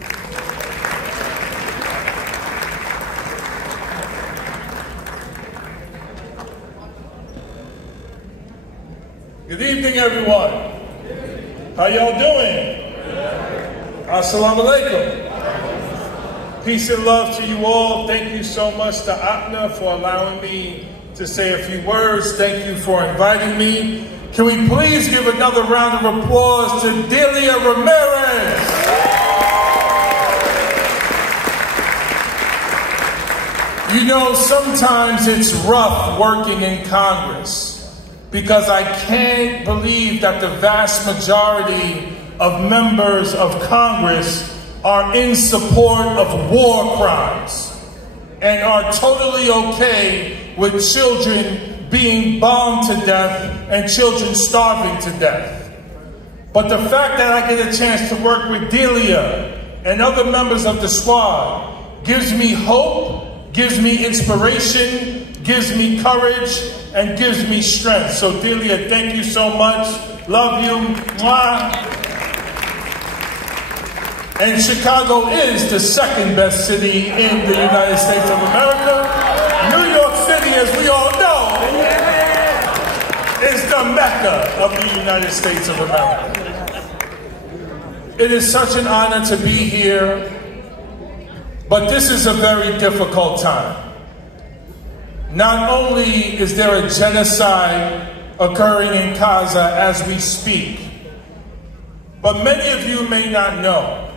Good evening, everyone. How y'all doing? Assalamu alaikum. Peace and love to you all. Thank you so much to APNA for allowing me to say a few words. Thank you for inviting me. Can we please give another round of applause to Delia Ramirez? You know, sometimes it's rough working in Congress because I can't believe that the vast majority of members of Congress are in support of war crimes and are totally okay with children being bombed to death and children starving to death. But the fact that I get a chance to work with Delia and other members of the squad gives me hope, gives me inspiration, gives me courage, and gives me strength. So Delia, thank you so much. Love you. Mwah. And Chicago is the second best city in the United States of America. New York City, as we all know, is the Mecca of the United States of America. It is such an honor to be here, but this is a very difficult time. Not only is there a genocide occurring in Gaza as we speak, but many of you may not know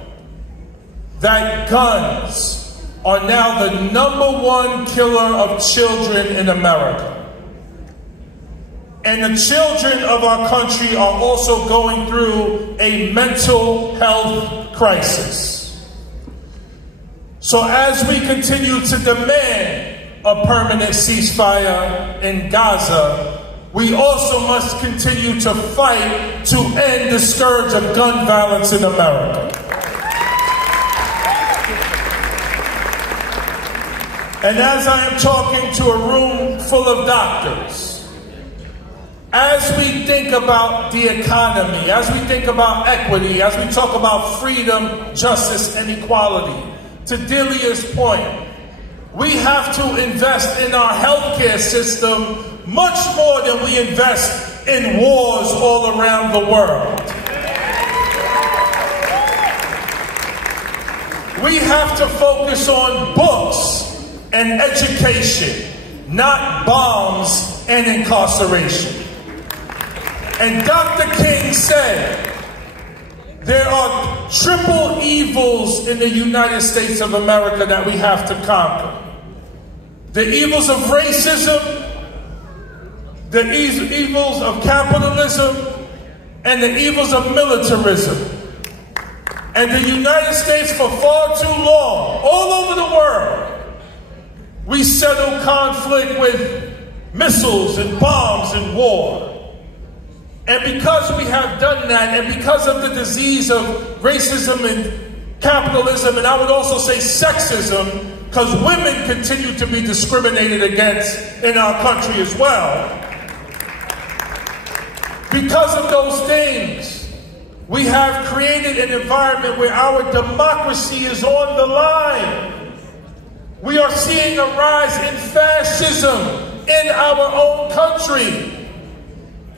that guns are now the #1 killer of children in America. And the children of our country are also going through a mental health crisis. So as we continue to demand a permanent ceasefire in Gaza, we also must continue to fight to end the scourge of gun violence in America. And as I am talking to a room full of doctors, as we think about the economy, as we think about equity, as we talk about freedom, justice, and equality, to Delia's point, we have to invest in our healthcare system much more than we invest in wars all around the world. We have to focus on books and education, not bombs and incarceration. And Dr. King said, there are triple evils in the United States of America that we have to conquer. The evils of racism, the evils of capitalism, and the evils of militarism. And the United States, for far too long, all over the world, we settle conflict with missiles and bombs and war. And because we have done that, and because of the disease of racism and capitalism, and I would also say sexism, because women continue to be discriminated against in our country as well. Because of those things, we have created an environment where our democracy is on the line. We are seeing a rise in fascism in our own country.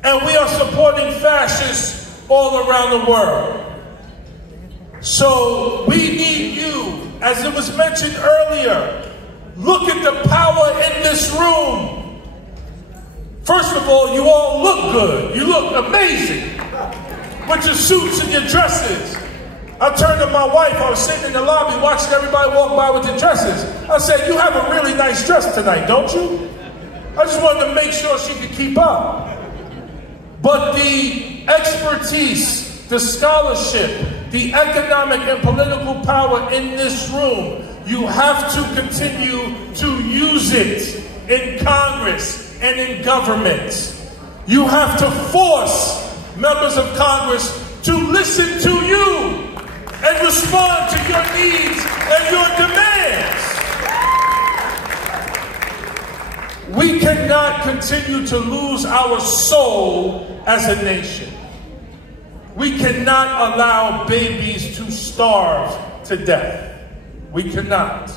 And we are supporting fascists all around the world. So we need you as it was mentioned earlier, look at the power in this room. First of all, you all look good. You look amazing with your suits and your dresses. I turned to my wife. I was sitting in the lobby watching everybody walk by with their dresses. I said, you have a really nice dress tonight, don't you? I just wanted to make sure she could keep up. But the expertise, the scholarship, the economic and political power in this room, you have to continue to use it in Congress and in government. You have to force members of Congress to listen to you and respond to your needs and your demands. We cannot continue to lose our soul as a nation. We cannot allow babies to starve to death. We cannot.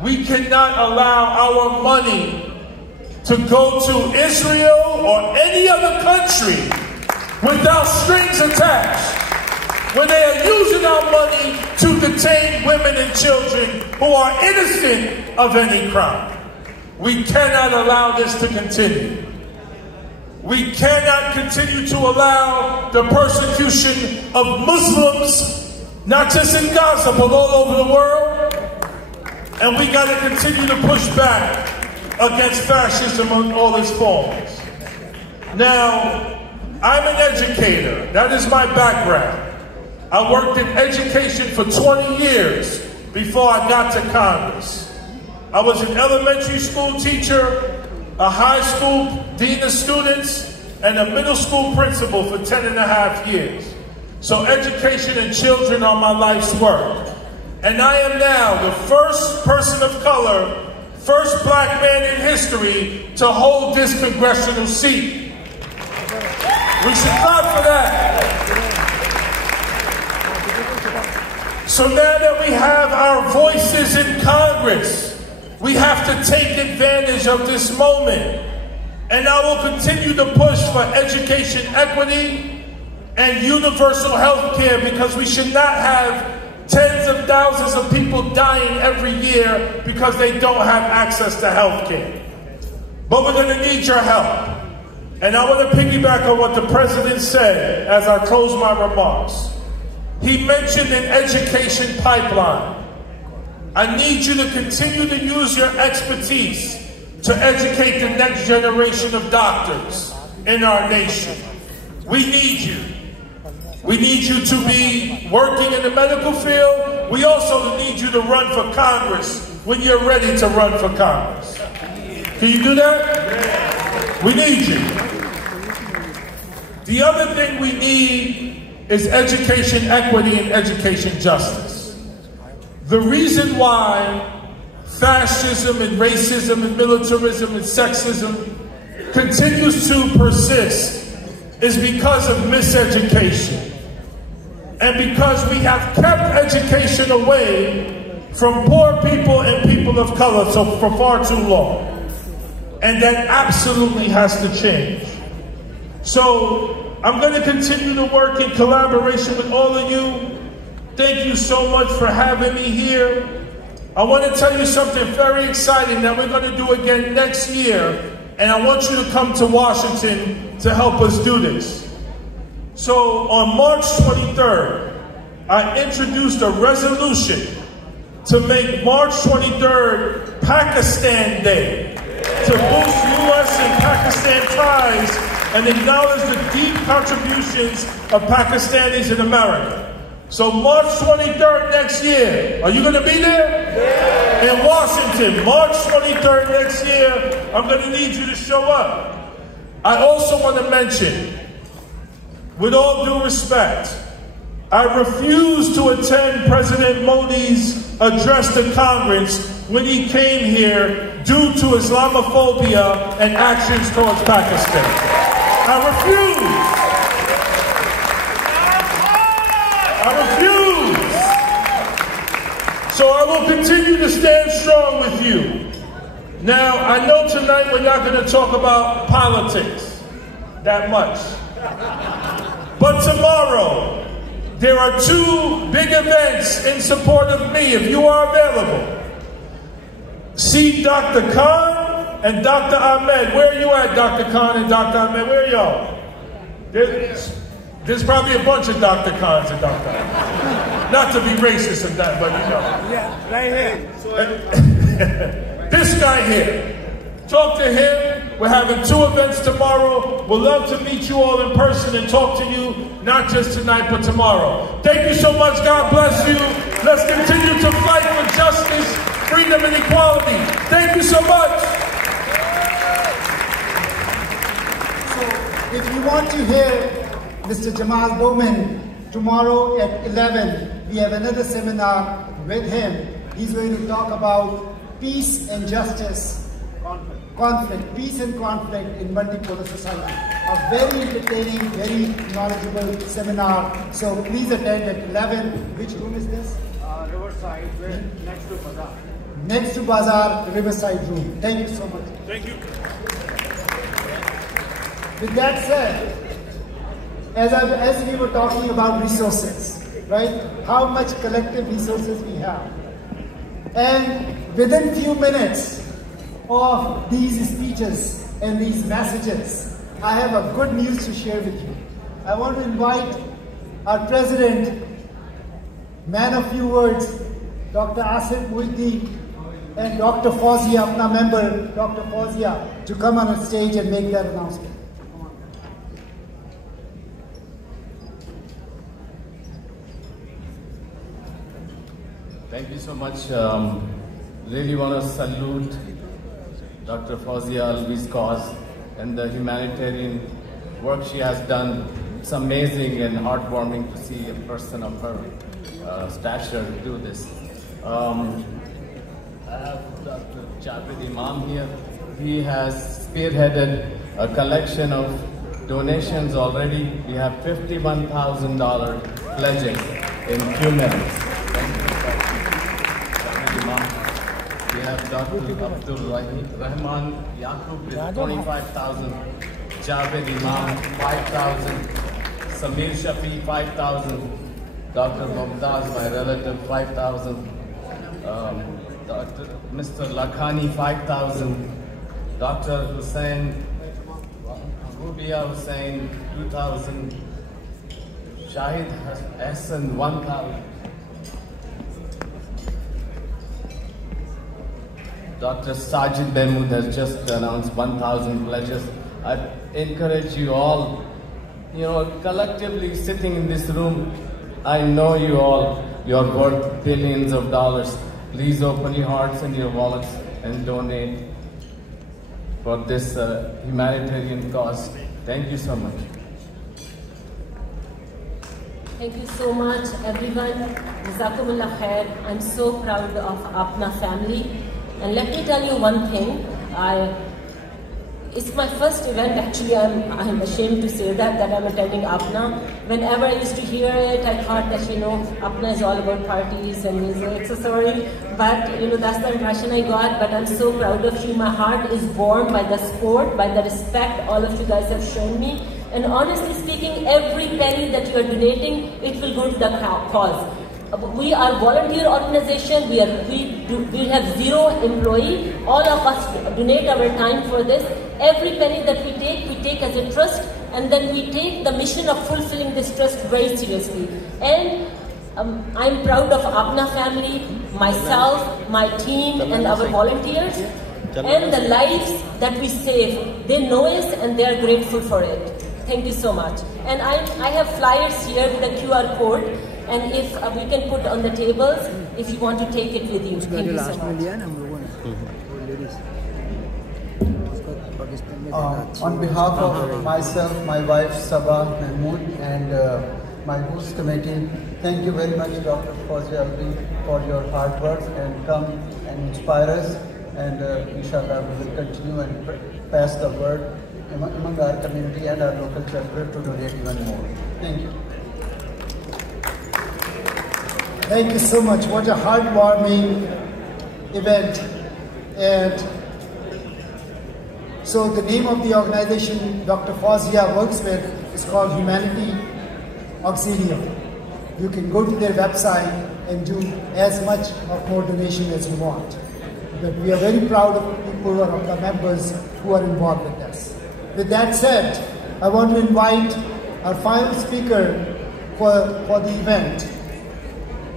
We cannot allow our money to go to Israel or any other country without strings attached, when they are using our money to detain women and children who are innocent of any crime. We cannot allow this to continue. We cannot continue to allow the persecution of Muslims, not just in Gaza, but all over the world. And we got to continue to push back against fascism in all its forms. Now, I'm an educator. That is my background. I worked in education for 20 years before I got to Congress. I was an elementary school teacher, a high school dean of students, and a middle school principal for 10.5 years. So education and children are my life's work. And I am now the first person of color, first black man in history to hold this congressional seat. We should clap for that. So now that we have our voices in Congress, we have to take advantage of this moment. And I will continue to push for education equity and universal health care, because we should not have tens of thousands of people dying every year because they don't have access to health care. But we're going to need your help. And I want to piggyback on what the President said as I close my remarks. He mentioned an education pipeline. I need you to continue to use your expertise to educate the next generation of doctors in our nation. We need you. We need you to be working in the medical field. We also need you to run for Congress when you're ready to run for Congress. Can you do that? We need you. The other thing we need is education equity and education justice. The reason why fascism and racism and militarism and sexism continues to persist is because of miseducation. And because we have kept education away from poor people and people of color for far too long. And that absolutely has to change. So I'm going to continue to work in collaboration with all of you. Thank you so much for having me here. I want to tell you something very exciting that we're going to do again next year. And I want you to come to Washington to help us do this. So on March 23rd, I introduced a resolution to make March 23rd Pakistan Day, to boost U.S. and Pakistan ties and acknowledge the deep contributions of Pakistanis in America. So March 23rd next year, are you going to be there? Yeah. In Washington, March 23rd next year, I'm going to need you to show up. I also want to mention, with all due respect, I refuse to attend President Modi's address to Congress when he came here due to Islamophobia and actions towards Pakistan. I refuse. So I will continue to stand strong with you. Now, I know tonight we're not going to talk about politics that much. But tomorrow, there are 2 big events in support of me, if you are available. See Dr. Khan and Dr. Ahmed. Where are you at, Dr. Khan and Dr. Ahmed? Where are y'all? There's probably a bunch of Dr. Khans and Dr. Ahmed. Not to be racist and that, but you know. Yeah, right here. This guy here. Talk to him. We're having 2 events tomorrow. We'd love to meet you all in person and talk to you, not just tonight, but tomorrow. Thank you so much. God bless you. Let's continue to fight for justice, freedom, and equality. Thank you so much. So, if you want to hear Mr. Jamal Bowman tomorrow at 11, we have another seminar with him. He's going to talk about peace and justice. Conflict, peace and conflict in multipolar society. A very entertaining, very knowledgeable seminar. So please attend at 11. Which room is this? Riverside, next to Bazaar. Next to Bazaar, Riverside room. Thank you so much. Thank you. With that said, as we were talking about resources, right? How much collective resources we have. And within few minutes of these speeches and these messages, I have a good news to share with you. I want to invite our president, man of few words, Dr. Asif Muhyiddin, and Dr. Fawzia, Apna member, Dr. Fawzia, to come on the stage and make that announcement. Thank you so much. Really want to salute Dr. Fawzia Alvi's cause and the humanitarian work she has done. It's amazing and heartwarming to see a person of her stature do this. I have Dr. Javed Imam here. He has spearheaded a collection of donations already. We have $51,000 pledges in few minutes. Thank you, Javed Imam. We have Dr. Abdul Rahman Yaqub with 25,000, Javed Imam 5,000, Samir Shafi 5,000, Dr. Mumtaz, my relative, 5,000, Mr. Lakhani 5,000, Dr. Hussain, Rubia Hussain 2,000, Shahid Hassan 1,000. Dr. Sajid Behmood has just announced 1,000 pledges. I encourage you all, collectively sitting in this room, I know you all, you're worth billions of dollars. Please open your hearts and your wallets and donate for this humanitarian cause. Thank you so much. Thank you so much, everyone. Jazakumullah khair. I'm so proud of Apna family. And let me tell you one thing. It's my first event, actually. I'm ashamed to say that I'm attending Apna. Whenever I used to hear it, I thought that, Apna is all about parties and music. So sorry, but that's the impression I got. But I'm so proud of you. My heart is warmed by the support, by the respect all of you guys have shown me. And honestly speaking, every penny that you are donating, it will go to the cause. We are volunteer organization. We have 0 employee. All of us donate our time for this. Every penny that we take as a trust, and then we take the mission of fulfilling this trust very seriously. And I'm proud of Apna family, myself, my team, and our volunteers, and the lives that we save. They know us and they are grateful for it. Thank you so much. And I have flyers here with a QR code. And if we can put on the tables, if you want to take it with you. Thank you so much. On behalf of myself, my wife Sabah Mahmood, and my host committee, thank you very much, Dr. Fawzia Alvi, for your hard work and come and inspire us. And inshallah, we will continue and pass the word among our community and our local chapter to donate even more. Thank you. Thank you so much. What a heartwarming event. And so the name of the organization Dr. Fawzia works with is called Humanity Auxilium. you can go to their website and do as much of more donation as you want. But we are very proud of people who are our members who are involved with us. With that said, I want to invite our final speaker for the event,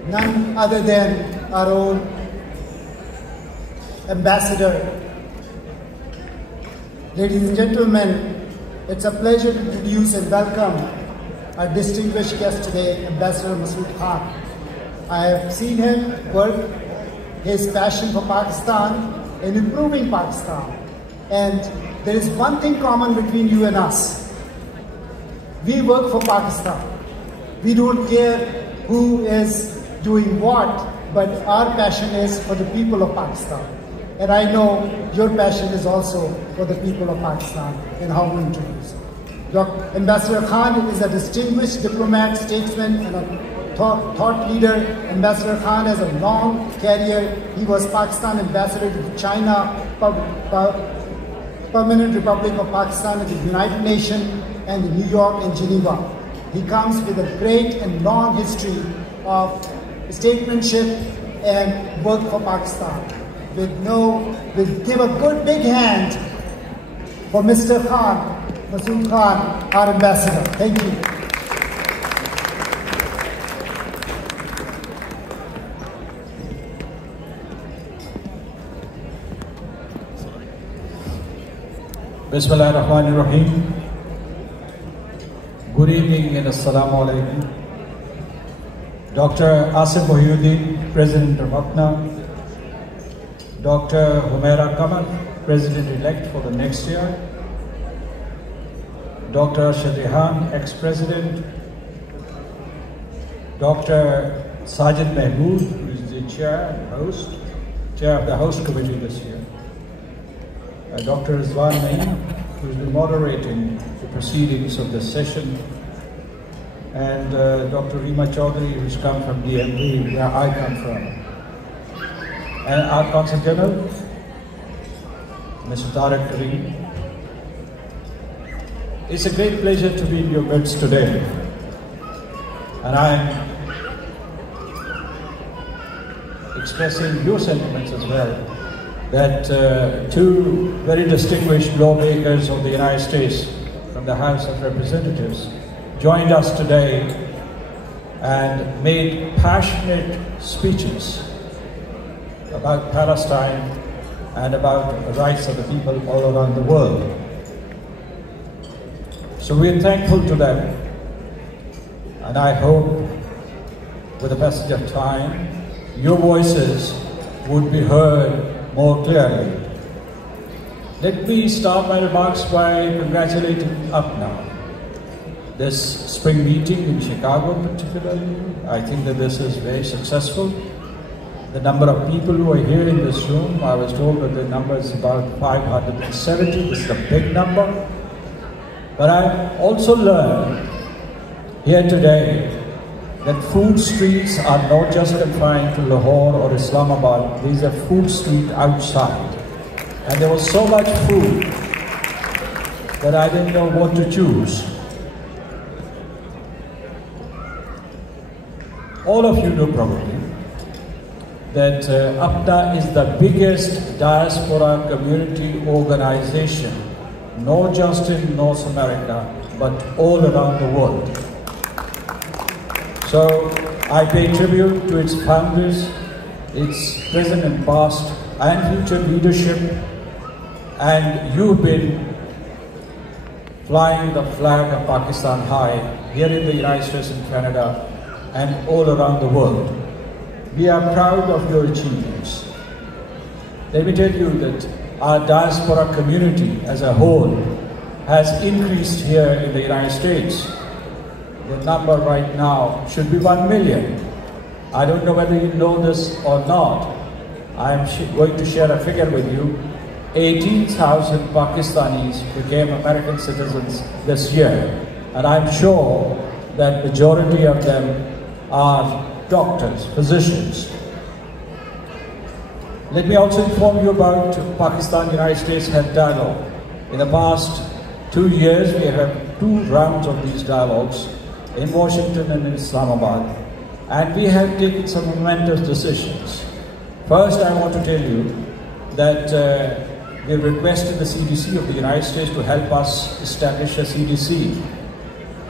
none other than our own ambassador. Ladies and gentlemen, it's a pleasure to introduce and welcome our distinguished guest today, Ambassador Masood Khan. I have seen him work his passion for Pakistan and improving Pakistan. And there is one thing common between you and us. We work for Pakistan. We don't care who is doing what, but our passion is for the people of Pakistan. And I know your passion is also for the people of Pakistan and how we introduce it. Ambassador Khan is a distinguished diplomat, statesman, and a thought leader. Ambassador Khan has a long career. He was Pakistan ambassador to China, Permanent Republic of Pakistan at the United Nations, and New York and Geneva. He comes with a great and long history of statesmanship and work for Pakistan. Give a good big hand for Mr. Khan, Masood Khan, our ambassador. Thank you. Bismillahirrahmanirrahim. Good evening and Assalamu alaikum. Dr. Asif Mohyuddin, President of APNA, Dr. Humaira Kamal, President-elect for the next year, Dr. Arshad Rehan, ex-President, Dr. Sajid Mahmood, who is the chair of the host committee this year, Dr. Rizwan Naeem, who will be moderating the proceedings of this session, and Dr. Rima Chaudhary, who's come from DMV, where I come from, and our Consul General, Mr. Tariq Karim. It's a great pleasure to be in your midst today, and I'm expressing your sentiments as well, that two very distinguished lawmakers of the United States from the House of Representatives joined us today and made passionate speeches about Palestine and about the rights of the people all around the world. So we're thankful to them, and I hope with the passage of time, your voices would be heard more clearly. Let me start my remarks by congratulating APNA. This spring meeting in Chicago particularly, I think that this is very successful. The number of people who are here in this room, I was told that the number is about 570, this is a big number. But I've also learned here today that food streets are not just confined to Lahore or Islamabad, these are food streets outside. And there was so much food that I didn't know what to choose. All of you know probably that APNA is the biggest diaspora community organization, not just in North America, but all around the world. So I pay tribute to its founders, its present and past and future leadership, and you've been flying the flag of Pakistan high here in the United States and Canada and all around the world. We are proud of your achievements. Let me tell you that our diaspora community as a whole has increased here in the United States. The number right now should be 1 million. I don't know whether you know this or not. I'm going to share a figure with you. 18,000 Pakistanis became American citizens this year. And I'm sure that majority of them are doctors, physicians. Let me also inform you about Pakistan-United States Health Dialogue. In the past 2 years, we have 2 rounds of these dialogues in Washington and in Islamabad. And we have taken some momentous decisions. First, I want to tell you that we have requested the CDC of the United States to help us establish a CDC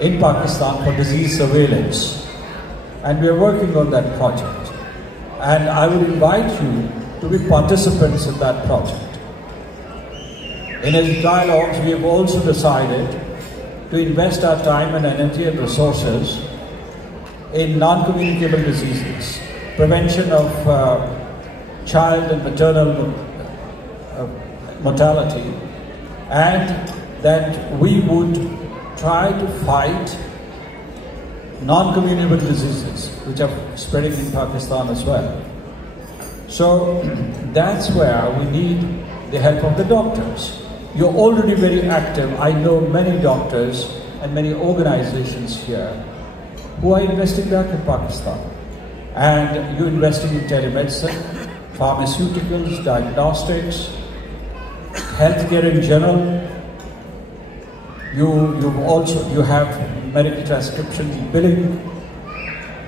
in Pakistan for disease surveillance. And we are working on that project. And I would invite you to be participants in that project. In its dialogues, we have also decided to invest our time and energy and resources in non-communicable diseases, prevention of child and maternal mortality, and that we would try to fight non-communicable diseases which are spreading in Pakistan as well. So that's where we need the help of the doctors. You're already very active. I know many doctors and many organizations here who are investing back in Pakistan. And you're investing in telemedicine, pharmaceuticals, diagnostics, healthcare in general. You have medical transcription billing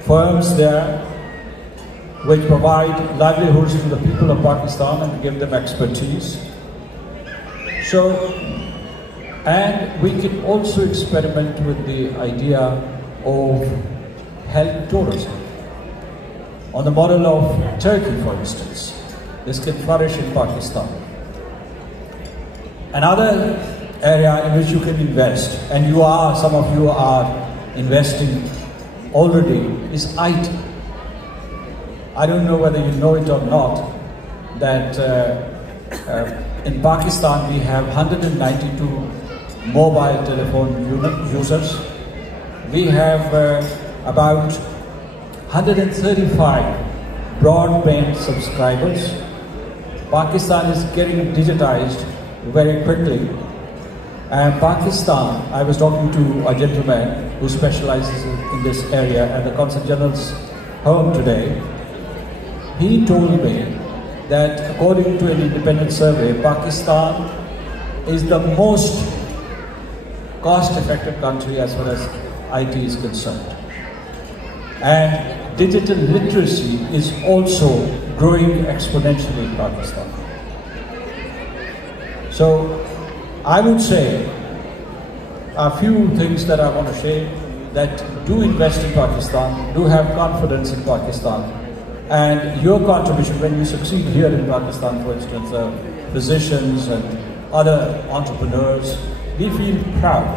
firms there which provide livelihoods to the people of Pakistan and give them expertise. So, and we can also experiment with the idea of health tourism. On the model of Turkey, for instance, this can flourish in Pakistan. Another area in which you can invest, and some of you are investing already, is IT. I don't know whether you know it or not, that in Pakistan we have 192 mobile telephone users. We have about 135 broadband subscribers. Pakistan is getting digitized very quickly. And Pakistan, I was talking to a gentleman who specializes in this area at the Consul General's home today. He told me that according to an independent survey, Pakistan is the most cost-effective country as far as IT is concerned. And digital literacy is also growing exponentially in Pakistan. So I would say a few things that I want to say, that do invest in Pakistan, do have confidence in Pakistan, and your contribution when you succeed here in Pakistan, for instance, physicians and other entrepreneurs, we feel proud.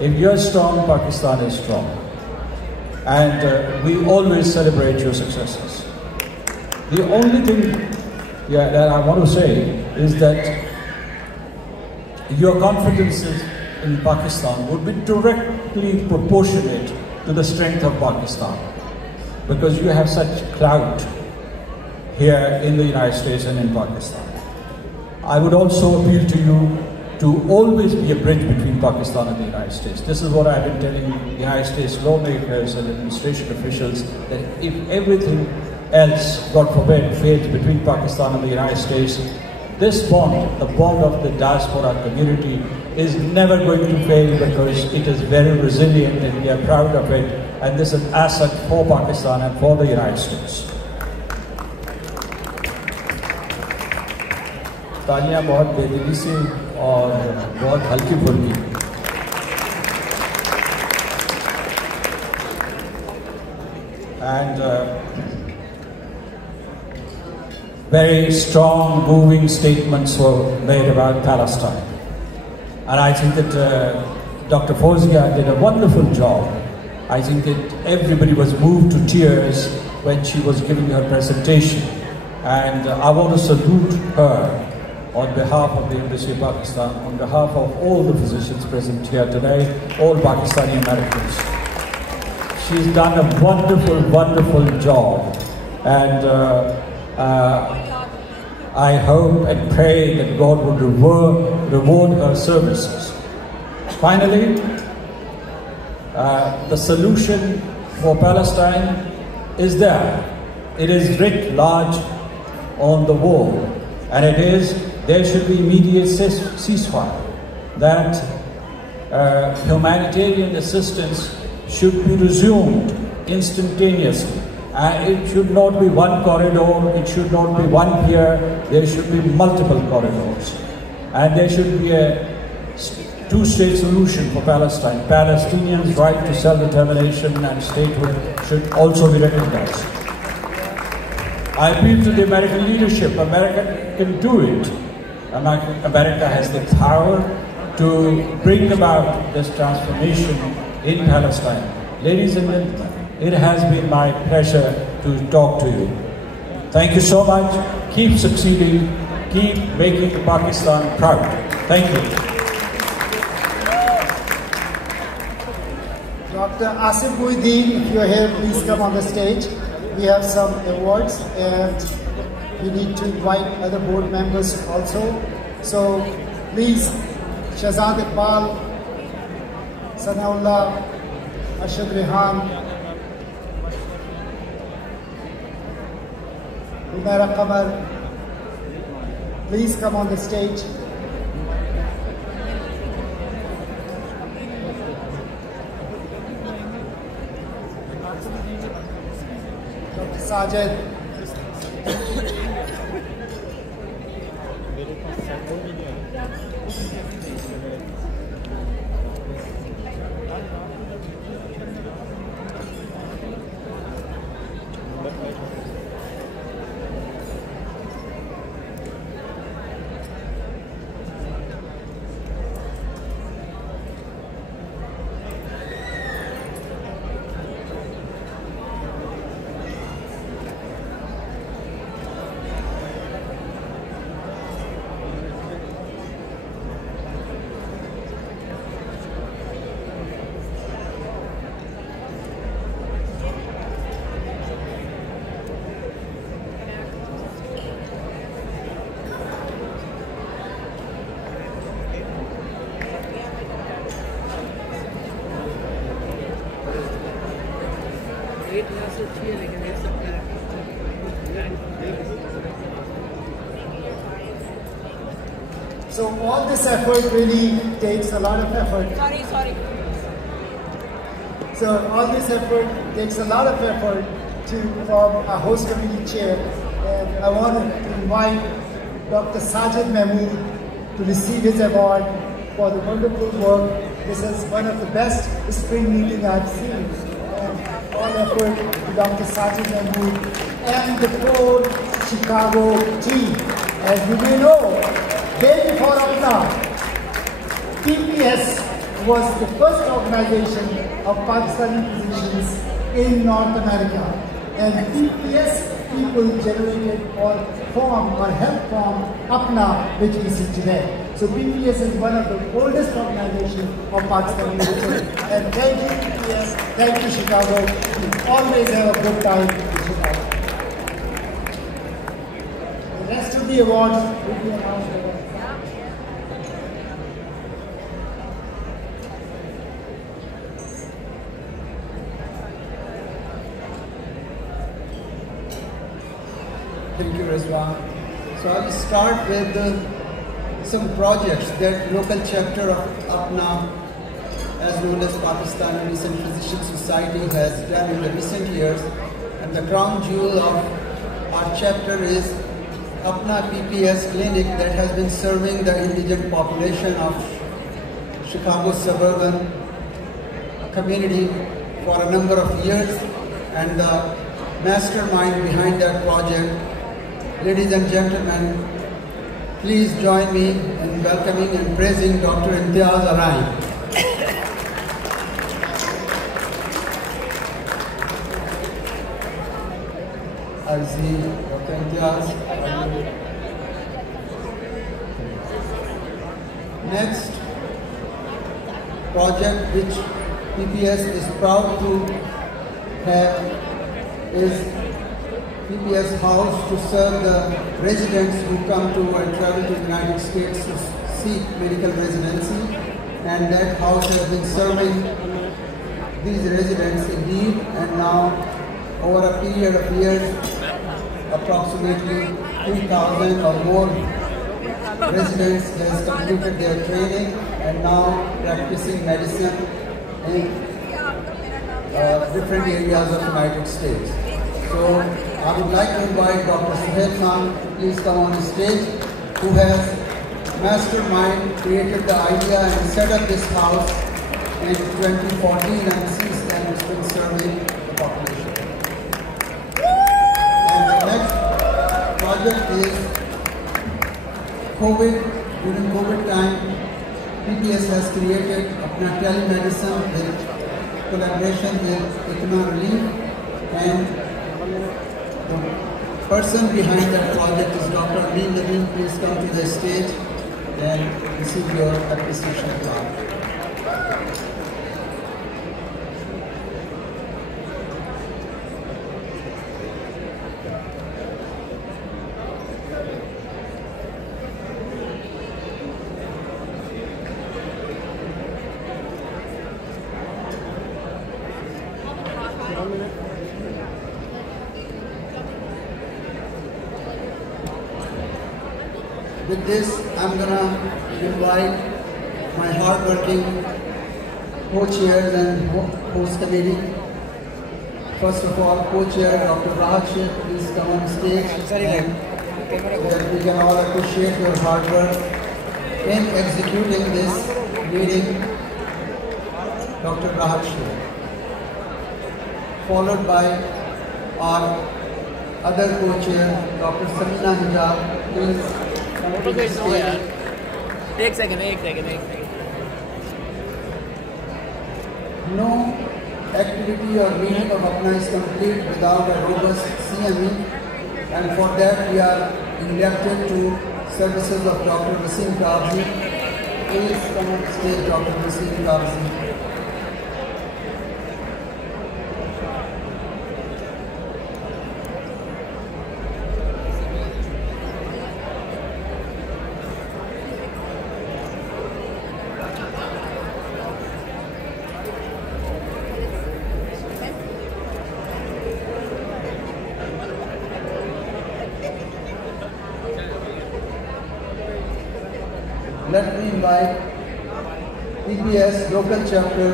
If you're strong, Pakistan is strong. And we always celebrate your successes. The only thing that I want to say is that your confidence in Pakistan would be directly proportionate to the strength of Pakistan, because you have such clout here in the United States and in Pakistan. I would also appeal to you to always be a bridge between Pakistan and the United States. This is what I've been telling the United States lawmakers and administration officials, that if everything else, God forbid, fails between Pakistan and the United States, this bond, the bond of the diaspora community, is never going to fail, because it is very resilient and we are proud of it, and this is an asset for Pakistan and for the United States. तालियां बहुत बेदिली से और बहुत हल्की फुल्की. And very strong, moving statements were made about Palestine. And I think that Dr. Fawzia did a wonderful job. I think that everybody was moved to tears when she was giving her presentation. And I want to salute her on behalf of the Embassy of Pakistan, on behalf of all the physicians present here today, all Pakistani Americans. She's done a wonderful, wonderful job. And I hope and pray that God would reward her services. Finally, the solution for Palestine is there. It is writ large on the wall, and it is, there should be immediate ceasefire, that humanitarian assistance should be resumed instantaneously. It should not be one corridor, it should not be one pier, there should be multiple corridors. And there should be a two-state solution for Palestine. Palestinians' right to self-determination and statehood should also be recognized. I appeal to the American leadership. America can do it. America has the power to bring about this transformation in Palestine. Ladies and gentlemen, it has been my pleasure to talk to you. Thank you so much. Keep succeeding. Keep making Pakistan proud. Thank you. Dr. Asif Muhyiddin, if you're here, please come on the stage. We have some awards and we need to invite other board members also. So please, Shahzad Iqbal, Sanaullah, Ashad Rehan, Umaira Qamar, please come on the stage. Dr. Sajid. So all this effort really takes a lot of effort. Sorry. So all this effort takes a lot of effort to form a host committee chair. And I want to invite Dr. Sajid Mahmood to receive his award for the wonderful work. This is one of the best spring meetings I've seen. And all effort to Dr. Sajid Mahmood and the core Chicago team. As you may know, day before Apna, PPS was the first organization of Pakistani physicians in North America. And PPS people generated or formed or helped form Apna, which we see today. So PPS is one of the oldest organizations of Pakistani physicians. And thank you PPS, thank you Chicago. We always have a good time in Chicago. The rest of the awards will be announced later. Thank you, Rizwan. So I'll start with some projects that local chapter of Apna, as known as Pakistan Medicine Physician Society, has done in the recent years. And the crown jewel of our chapter is Apna PPS clinic that has been serving the indigent population of Chicago's suburban community for a number of years. And the mastermind behind that project, ladies and gentlemen, please join me in welcoming and praising Dr. Imtiaz Arain. I see Dr. Imtiaz. Next project which PPS is proud to have is PPS House to serve the residents who come to and travel to the United States to seek medical residency. And that house has been serving these residents in need, and now over a period of years, approximately 2,000 or more residents has completed their training and now practicing medicine in different areas of the United States. So I would like to invite Dr. Suhail Khan to please come on the stage, who has mastermind, created the idea and set up this house in 2014, and since then it's been serving the population. And the next project is COVID. During COVID time, PPS has created a telemedicine with collaboration with ICNA Relief, and the person behind that project is Dr. Amin Naveen. Please come to the stage and receive your appreciation plaque. With this, I'm going to invite my hard-working co-chairs and host committee. First of all, co-chair Dr. Rahat Sheikh, please come on stage, and that we can all appreciate your hard work in executing this meeting. Dr. Rahat Sheikh, followed by our other co-chair, Dr. Samina Hijab, please. एक second No activity or meeting of Apna is complete without a robust CME, and for that we are indebted to services of Dr. Wasim Kabzi. Please come on stage, Dr. Wasim Kabzi. Let me invite PPS local chapter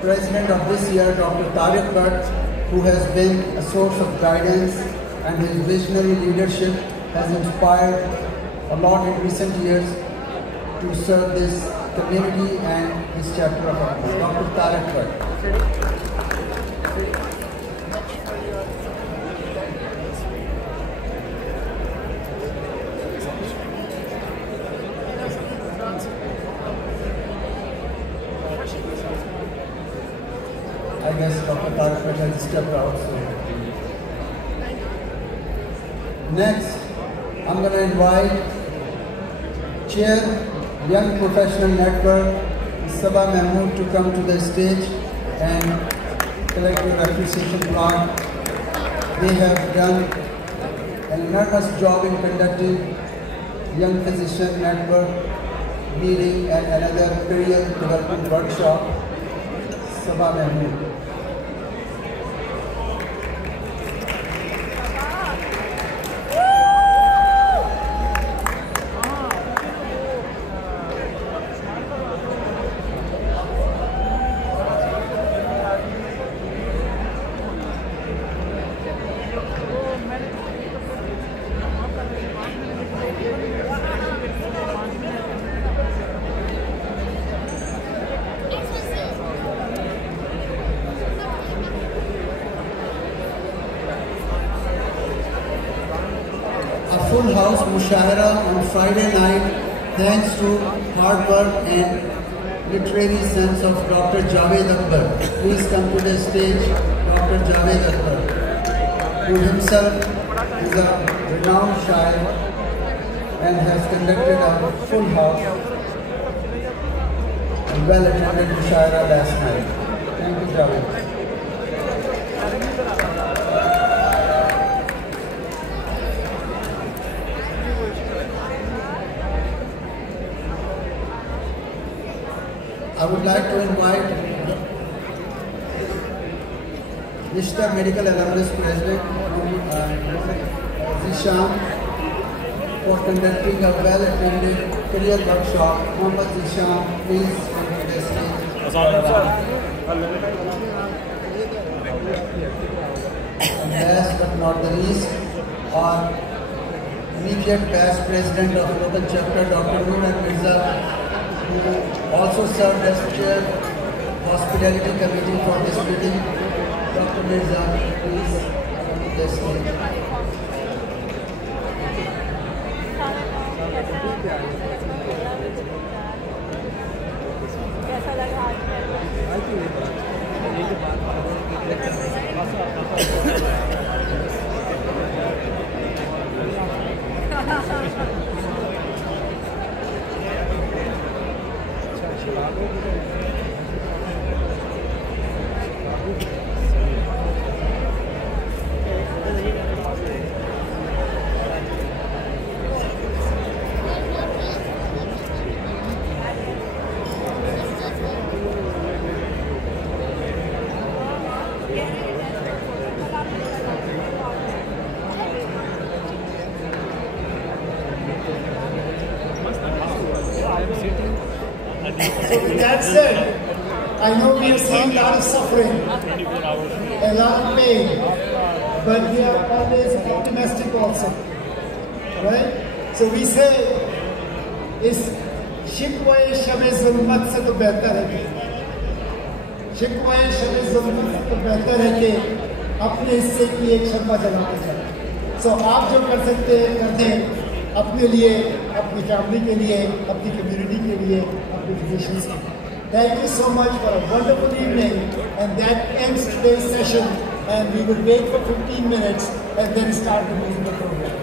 president of this year, Dr. Tariq Bhatt, who has been a source of guidance, and his visionary leadership has inspired a lot in recent years to serve this community and this chapter of Apna. Dr. Tariq Bhatt. I guess Dr. Tariq Bhatt has stepped out. So. Next, I'm going to invite Chair, Young Professional Network, Sabah Mahmood, to come to the stage and collect your appreciation plaque. They have done an enormous job in conducting Young Physician Network meeting and another career development workshop. Sabah Mahmood. Full house Mushahara on Friday night, thanks to hard work and literary sense of Dr. Javed Akbar. Please come to the stage, Dr. Javed Akbar, who himself is a renowned shair and has conducted a full house and well-attended Mushahara last night. Thank you, Javed. I would like to invite Vista Medical Alumnus President Zishan for conducting a well-attended career workshop. Mohammad Zishan, please come to the stage. And last but not the least, our immediate past president of local chapter, Dr. Noor Mirza, who also served as chair hospitality committee for this meeting. Dr. Mirza, please come to the stage. So with that said, I know we have seen a lot of suffering, a lot of pain, but we are always optimistic also, right? So we say, is शिकवाए शबे ज़ुल्मत से तो बेहतर है शिकवाए शबे ज़ुल्मत से तो बेहतर है कि अपने हिस्से की एक शम्मा जलाते जाए। सो आप जो कर सकते हैं कर दें अपने लिए, अपनी फैमिली के लिए, अपनी कम्युनिटी के लिए, अपने फिजिशियंस के लिए। Thank you so much for a wonderful evening, and that ends today's session, and we will wait for 15 minutes and then start the musical program.